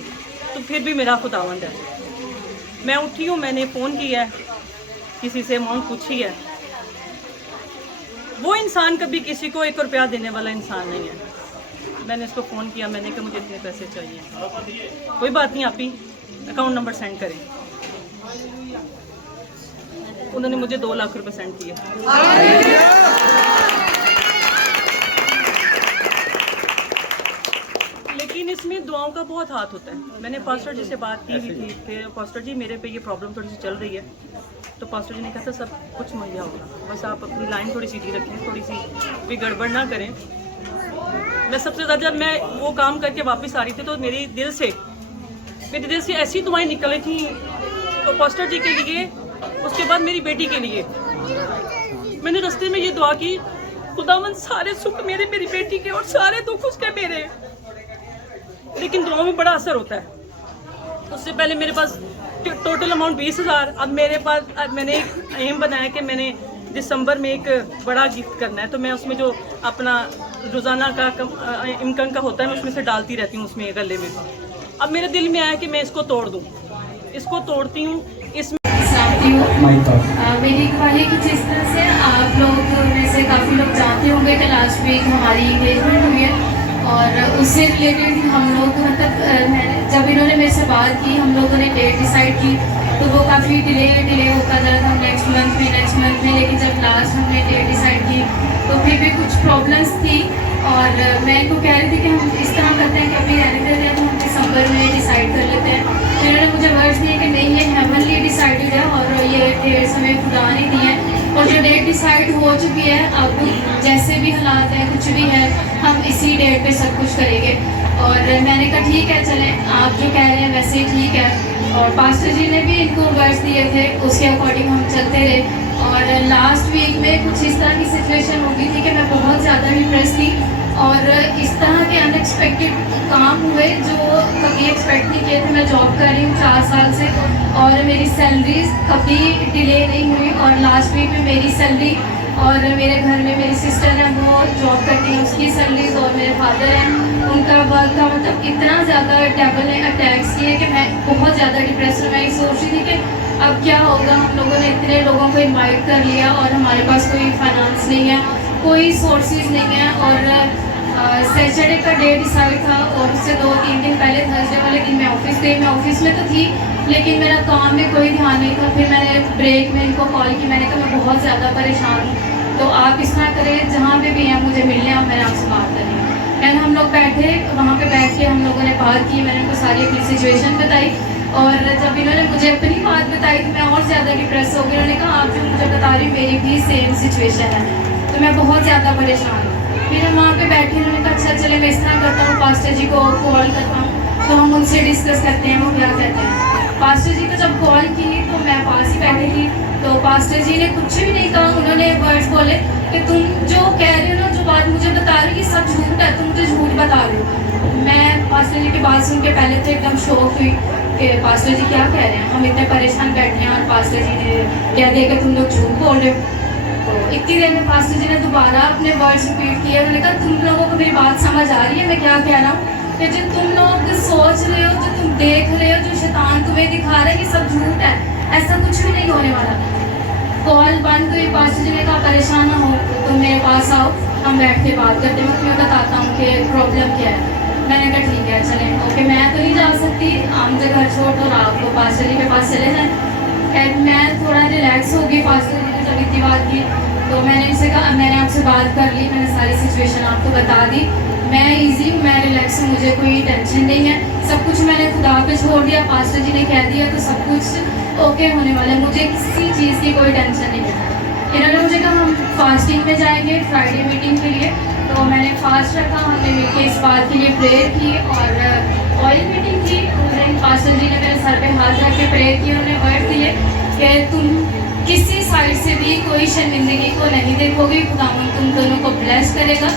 तो फिर भी मेरा खुदावंद है। मैं उठी हूँ, मैंने फ़ोन किया है, किसी से अमाउंट पूछी है। वो इंसान कभी किसी को 1 रुपया देने वाला इंसान नहीं है। मैंने इसको फ़ोन किया, मैंने कहा मुझे इतने पैसे चाहिए। कोई बात नहीं, आप ही अकाउंट नंबर सेंड करें। उन्होंने मुझे 2 लाख रुपए सेंड किए। लेकिन इसमें दुआओं का बहुत हाथ होता है। मैंने पास्टर जी से बात की हुई थी कि पास्टर जी मेरे पे ये प्रॉब्लम थोड़ी सी चल रही है, तो पास्टर जी ने कहा था सब कुछ मुहैया होगा, बस आप अपनी लाइन थोड़ी सीधी रखें, थोड़ी सी भी गड़बड़ ना करें। मैं सबसे ज़्यादा जब मैं वो काम करके वापस आ रही थी तो मेरे दिल से ऐसी दुआएं निकल रही थी, तो पास्टर जी के लिए, उसके बाद मेरी बेटी के लिए। मैंने रास्ते में ये दुआ की, खुदावंद सारे सुख मेरी बेटी के और सारे दुख उसके मेरे। लेकिन दुआओं में बड़ा असर होता है। उससे पहले मेरे पास टोटल अमाउंट 20,000, अब मेरे पास मैंने एक एम बनाया कि मैंने दिसंबर में एक बड़ा गिफ्ट करना है, तो मैं उसमें जो अपना रोज़ाना का इनकम का होता है मैं उसमें से डालती रहती हूँ उसमें गले में। अब मेरे दिल में आया कि मैं इसको तोड़ दूँ, इसको तोड़ती हूँ। इसमें मेरी ख्वाहिश कि जिस तरह से आप लोग में से काफ़ी लोग जानते होंगे कि लास्ट वीक हमारी इंगेजमेंट हुई है, और उससे रिलेटेड हम लोग मतलब जब इन्होंने मेरे से बात की, हम लोगों ने डेट डिसाइड की, तो वो काफ़ी डिले होता जा रहा था, नेक्स्ट मंथ में। लेकिन जब लास्ट हमने डेट डिसाइड की तो फिर भी कुछ प्रॉब्लम्स थी, और मैं इनको कह रही थी कि हम इस तरह करते हैं कि अभी रहने देते हैं, तो हम दिसंबर में डिसाइड कर लेते हैं। फिर उन्होंने मुझे वर्ड्स दिए कि नहीं, ये हेवनली डिसाइडेड है और ये डेट्स हमें खुदा ने दी है, और जो डेट डिसाइड हो चुकी है, अब जैसे भी हालात हैं, कुछ भी है, हम इसी डेट पे सब कुछ करेंगे। और मैंने कहा ठीक है, चलें, आप जो कह रहे हैं वैसे ही ठीक है। और पास्टर जी ने भी इनको वर्ड्स दिए थे, उसके अकॉर्डिंग हम चलते रहे। और लास्ट वीक में कुछ इस तरह की सिचुएशन हो गई थी कि मैं बहुत ज़्यादा डिप्रेस थी, और इस तरह के अनएक्सपेक्टेड काम हुए जो कभी एक्सपेक्ट नहीं किए थे। मैं जॉब कर रही हूँ 4 साल से, और मेरी सैलरीज कभी डिले नहीं हुई, और लास्ट वीक में मेरी सैलरी, और मेरे घर में मेरी सिस्टर है वो जॉब करती है, उसकी सैलरीज, और मेरे फादर हैं उनका वर्क का, मतलब इतना ज़्यादा डेवल ने अटैक्स किए कि मैं बहुत ज़्यादा डिप्रेस हूँ। मैं ये सोच रही थी कि अब क्या होगा, हम लोगों ने इतने लोगों को इनवाइट कर लिया और हमारे पास कोई फाइनेंस नहीं है, कोई सोर्सेज नहीं है। और सैटरडे का डे डिसाइड था, और उससे 2-3 दिन पहले थर्सडे वाले दिन मैं ऑफिस गई। मैं ऑफिस में तो थी, लेकिन मेरा काम में कोई ध्यान नहीं था। फिर मैंने ब्रेक में इनको कॉल की, मैंने कहा मैं बहुत ज़्यादा परेशान हूँ, तो आप इस तरह करें, जहाँ पे भी हैं मुझे मिलने, और मैंने आपसे बात करनी है। मैंने हम लोग बैठे, वहाँ पे बैठ के हम लोगों ने बात की, मैंने उनको सारी अपनी सिचुएशन बताई, और जब इन्होंने मुझे अपनी बात बताई तो मैं और ज़्यादा डिप्रेस हो गई। उन्होंने कहा आप जो मुझे बता रही मेरी भी सेम सिचुएशन है, तो मैं बहुत ज़्यादा परेशान हूँ। फिर हम वहाँ पे बैठे, उन्होंने कहा अच्छा चले, मैं इस तरह करता हूँ, पास्टर जी को कॉल करता हूँ, तो हम उनसे डिस्कस करते हैं वो क्या कहते हैं। पास्टर जी को जब कॉल की तो मैं पास ही बैठी थी, तो पास्टर जी ने कुछ भी नहीं कहा। उन्होंने वर्ड्स बोले कि तुम जो कह रहे हो ना, जो बात मुझे बता रही हो, ये सब झूठ है, तुम मुझे झूठ बता रहे हो। मैं पास्टर जी की बात सुन के पहले तो एकदम शॉक हुई कि पास्टर जी क्या कह रहे हैं, हम इतने परेशान बैठे हैं और पास्टर जी ने कह दिया कि तुम लोग झूठ बोल रहे हो। तो इतनी देर में पास्टर जी ने दोबारा अपने वर्ड्स रिपीट किए। उन्होंने कहा तुम लोगों को मेरी बात समझ आ रही है मैं क्या कह रहा हूँ, कि जो तुम लोग सोच रहे हो, जो तुम देख रहे हो, जो शैतान तुम्हें दिखा रहा है, ये सब झूठ है, ऐसा कुछ भी नहीं होने वाला। कॉल बंद हुई, पास्टर जी ने कहा परेशान ना हो, तुम मेरे पास आओ, हम बैठ के बात करते हैं, मैं बताता हूँ कि प्रॉब्लम क्या है। मैंने कहा ठीक है चलें, ओके मैं तो नहीं जा सकती, आप मुझे घर छोड़ और आपको पास्टर जी के पास चले जाएँ। खैर मैं थोड़ा रिलैक्स हो गई पास्टर जी ने जब इतनी बात की, तो मैंने उनसे कहा मैंने आपसे बात कर ली, मैंने सारी सिचुएशन आपको बता दी, मैं ईजी हूँ, मैं रिलैक्स हूँ, मुझे कोई टेंशन नहीं है, सब कुछ मैंने खुदा पे छोड़ दिया, पास्टर जी ने कह दिया तो सब कुछ ओके होने वाला है, मुझे किसी चीज़ की कोई टेंशन नहीं है। इन्होंने मुझे कहा हम फास्टिंग में जाएंगे फ्राइडे मीटिंग के लिए, तो मैंने फास्ट रखा, हमने मिलकर इस बात के लिए प्रेयर की और ऑयल मीटिंग की। उस दिन पास्टर जी ने मेरे सर पे हाथ रख के प्रेयर की, उन्होंने वर्ड दिए कि तुम किसी साइड से भी कोई शर्मिंदगी को नहीं देखोगे, खुदावंद तुम दोनों को ब्लेस करेगा।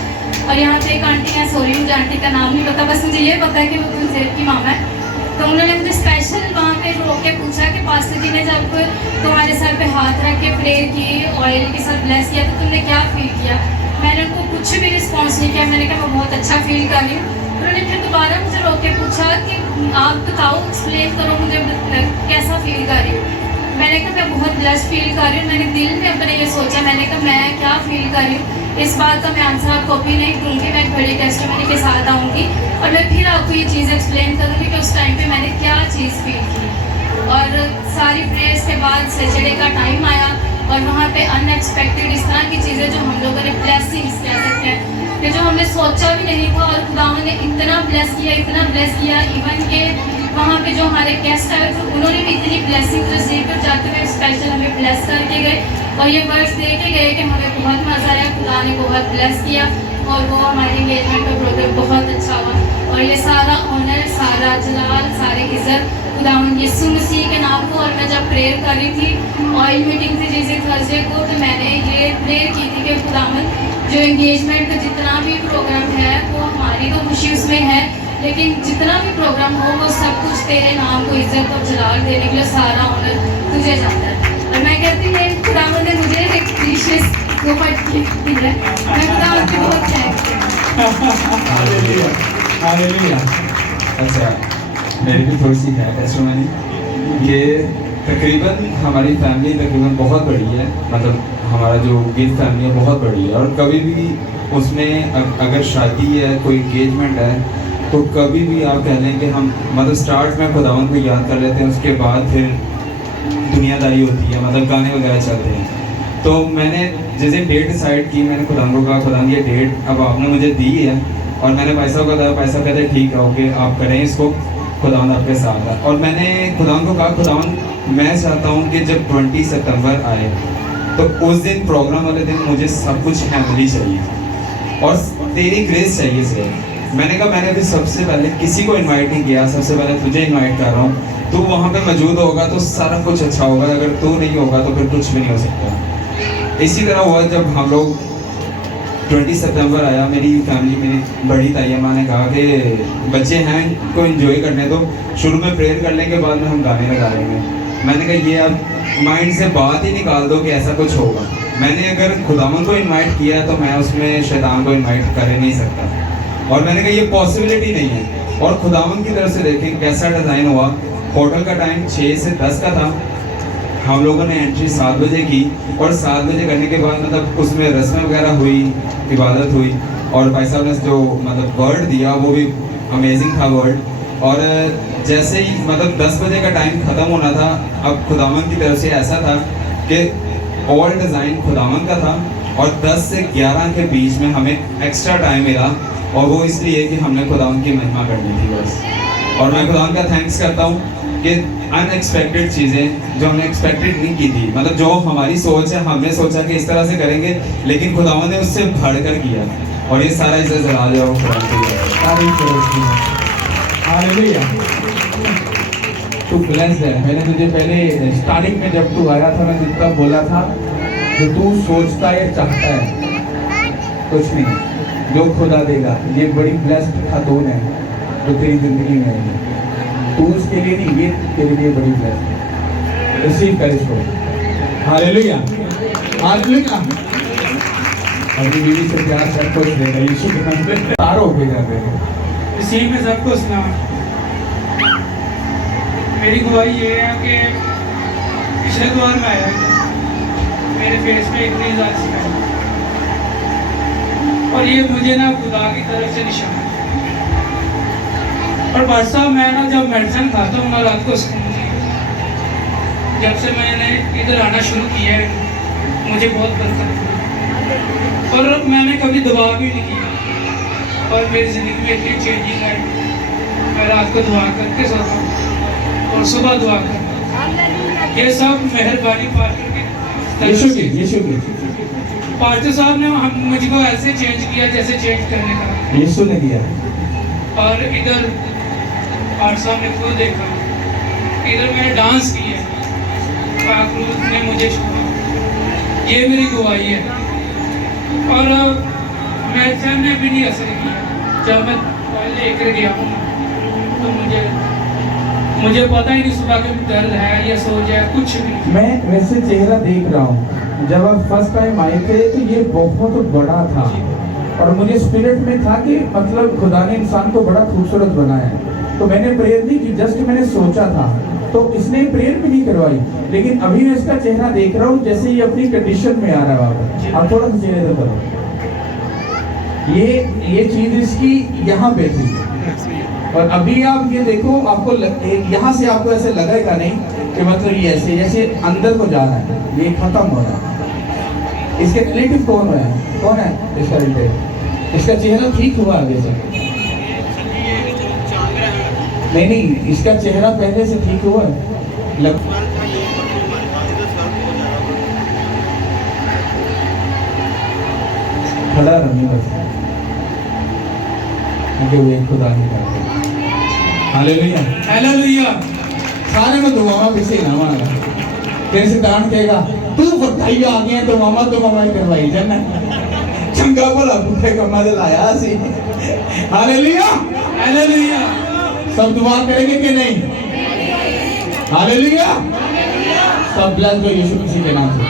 और यहाँ पे एक आंटी है, सॉरी मुझे आंटी का नाम नहीं पता, बस मुझे ये पता है कि वो तुमसेब की मामा है। तो उन्होंने मुझे स्पेशल वहाँ पे रोक के पूछा कि पास्टर जी ने जब तुम्हारे सर पे हाथ रख के प्रेयर की, ऑयल के साथ ब्लेस किया, तो तुमने क्या फील किया? मैंने उनको कुछ भी रिस्पॉन्स नहीं किया, मैंने कहा मैं बहुत अच्छा फील कर रही हूँ। उन्होंने फिर दोबारा मुझे रोक के पूछा कि आप बताओ, एक्सप्लेन करो मुझे कैसा फील कर रही हूँ। मैंने कहा मैं बहुत ब्लेस्ड फील कर रही हूँ। मैंने दिल में अपने ये सोचा, मैंने कहा मैं क्या फील कर रही हूँ, इस बात का मैं आंसर आपको भी नहीं दूँगी, मैं एक बड़ी टेस्टिमनी के साथ आऊँगी और मैं फिर आपको ये चीज़ एक्सप्लेन करूँगी कि उस टाइम पे मैंने क्या चीज़ फील की। और सारी प्रेयर्स के बाद सैटरडे का टाइम आया और वहाँ पे अनएक्सपेक्टेड इस तरह की चीज़ें जो हम लोगों ने ब्लेसिंग्स कह सकते हैं कि जो हमने सोचा भी नहीं था, और खुदावंद ने इतना ब्लेस किया, इवन के वहाँ पे जो हमारे गेस्ट आए थे उन्होंने भी इतनी ब्लेसिंग रिसीव कर जाते हुए स्पेशल हमें ब्लेस करके गए और ये वर्ड्स दे के गए कि हमें बहुत मज़ा आया, खुदा ने बहुत ब्लेस किया और वो हमारे एंगेजमेंट का प्रोग्राम बहुत अच्छा हुआ। और ये सारा ऑनर, सारा जलाल, सारी इज्जत खुदावंद यीशु मसीह के नाम को। और मैं जब प्रेयर कर रही थी, ऑयल मीटिंग थी जिस थर्सडे को, तो मैंने ये प्रेयर की थी कि खुदावंद जो एंगेजमेंट का जितना भी प्रोग्राम है वो हमारी तो खुशी उसमें है, लेकिन जितना भी प्रोग्राम हो वो सब कुछ तेरे नाम को इज्जत और जलाल देने के लिए सारा ऑनर तुझे जाता है। और मैं कहती हूँ खुदावंद ने मुझे एक प्रीशियस गिफ्ट दी है, मैं खुदावंद की बहुत हालेलुया, हालेलुया। अच्छा, मेरी भी थोड़ी सी है टेस्टिमनी कि तकरीबन हमारी फैमिली तकरीबन बहुत बड़ी है, मतलब हमारा जो गिफ्ट फैमिली है बहुत बड़ी है, और कभी भी उसमें अगर शादी है, कोई एंगेजमेंट है, तो कभी भी आप कह लें कि हम मतलब स्टार्ट में खुदावंद को याद कर लेते हैं, उसके बाद फिर दुनियादारी होती है, मतलब गाने वगैरह चलते हैं। तो मैंने जैसे डेट डिसाइड की, मैंने खुदावंद को कहा खुदावंद ये डेट अब आपने मुझे दी है, और मैंने पैसा को बताया, पैसा कहते ठीक है ओके आप करें इसको, खुदावंद आपके साथ है। और मैंने खुदावंद को कहा खुदावंद मैं चाहता हूँ कि जब 20 सितंबर आए तो उस दिन प्रोग्राम वाले दिन मुझे सब कुछ फैमिली चाहिए और तेरी ग्रेस चाहिए सिर्फ। मैंने कहा मैंने अभी सबसे पहले किसी को इनवाइट नहीं किया, सबसे पहले तुझे इनवाइट कर रहा हूँ, तू वहाँ पे मौजूद होगा तो सारा कुछ अच्छा होगा, अगर तू नहीं होगा तो फिर कुछ भी नहीं हो सकता। इसी तरह हुआ जब हम लोग 20 सितंबर आया, मेरी फैमिली, मेरी बड़ी ताई माँ ने कहा कि बच्चे हैं को एंजॉय करने दो, शुरू में प्रेयर कर लेंगे, बाद में हम गाने लगा लेंगे। मैंने कहा ये आप माइंड से बात ही निकाल दो कि ऐसा कुछ होगा। मैंने अगर खुदावंद को इनवाइट किया तो मैं उसमें शैतान को इनवाइट कर ही नहीं सकता, और मैंने कहा ये पॉसिबिलिटी नहीं है। और खुदावंद की तरफ से देखें कैसा डिज़ाइन हुआ। होटल का टाइम 6 से 10 का था, हम लोगों ने एंट्री 7 बजे की, और 7 बजे करने के बाद मतलब उसमें रस्में वगैरह हुई, इबादत हुई, और भाई साहब ने जो मतलब वर्ड दिया वो भी अमेजिंग था वर्ड। और जैसे ही मतलब 10 बजे का टाइम ख़त्म होना था, अब खुदावंद की तरफ से ऐसा था कि ऑल डिज़ाइन खुदावंद का था, और 10 से 11 के बीच में हमें एक्स्ट्रा टाइम मिला, और वो इसलिए कि हमने खुदावंद की महिमा करनी थी बस। और मैं खुदावंद का थैंक्स करता हूँ कि अनएक्सपेक्टेड चीज़ें जो हमने एक्सपेक्टेड नहीं की थी, मतलब जो हमारी सोच है, हमने सोचा कि इस तरह से करेंगे, लेकिन खुदावंद ने उससे बढ़कर किया, और ये सारा इज्जत जला जाओ हालेलुया। तू ब्लेस्ड है। मैंने तुझे पहले स्टार्टिंग में जब तू आया था, मैं जितना बोला था कि तू सोचता है चाहता है कुछ नहीं, जो खुदा देगा। ये बड़ी ब्लेस्ड खातून है जो तेरी जिंदगी में है, तू उसके लिए नहीं, ये तेरे लिए बड़ी ब्लेस्ड है। रिसीव कर इसको। Hallelujah, hallelujah. अपनी बीवी से प्यार सब कुछ देगा यीशु के नाम पे। तारो हो गया इसी में सब कुछ ना। मेरी गवाही ये है कि पिछले द्वार में आया मेरे फेस में इतनी ज़्यादा और ये मुझे ना खुदा की तरफ से निशान है। और भाई साहब मैं ना जब मेडिसिन खाता हूँ ना रात को सुकून नहीं है। जब से मैंने इधर आना शुरू किया है मुझे बहुत बरकत है और मैंने कभी दवा भी नहीं किया और मेरी ज़िंदगी में इतनी चेंजिंग आई। मैं रात को दुआ करके सोता हूँ और सुबह दुआ करता हूँ। ये सब मेहरबानी यीशु की पास्टर साहब ने मुझको ऐसे चेंज किया जैसे चेंज करने का यीशु ने किया। और इधर पास्टर साहब ने खुद देखा, इधर मैंने डांस किया, पाकरूज ने मुझे छुआ, ये मेरी गवाही है। और मेडिसिन ने भी नहीं असर किया। जब मैं पहले लेकर गया हूँ तो मुझे पता ही नहीं सुबह के दर्द है या सो जाए कुछ भी। मैं वैसे चेहरा देख रहा हूँ, जब आप फर्स्ट टाइम आए थे तो ये बहुत बड़ा था और मुझे स्पिरिट में था कि मतलब खुदा ने इंसान को बड़ा खूबसूरत बनाया है। तो मैंने प्रेयर नहीं की, जस्ट मैंने सोचा था, तो इसने प्रेयर भी नहीं करवाई। लेकिन अभी मैं इसका चेहरा देख रहा हूँ जैसे ये अपनी कंडीशन में आ रहा है वापस। आप थोड़ा सा चेहरे से करो, ये चीज इसकी यहाँ पे थी और अभी आप ये देखो, आपको यहाँ से आपको ऐसे लगेगा नहीं कि मतलब ये ऐसे जैसे अंदर को जा रहा है, ये खत्म हो रहा है। इसके रिलेटिव कौन है इसका रिलेटिव? इसका चेहरा ठीक हुआ आगे से? नहीं, इसका चेहरा पहले से ठीक हुआ है। खड़ा रहने बस, खुदा नहीं करते। Hallelujah hallelujah. सारे में दुआवा पीछे ना मांगा, तेरे से दान कहेगा तू फटाई आ गया तो मामा ही करवाई जाना चंगा भला भूखे कमा दे लाया सी। Hallelujah hallelujah. सब दुआ करेंगे कि नहीं? हालेलुया। सब ब्लेस हो यीशु मसीह के नाम से।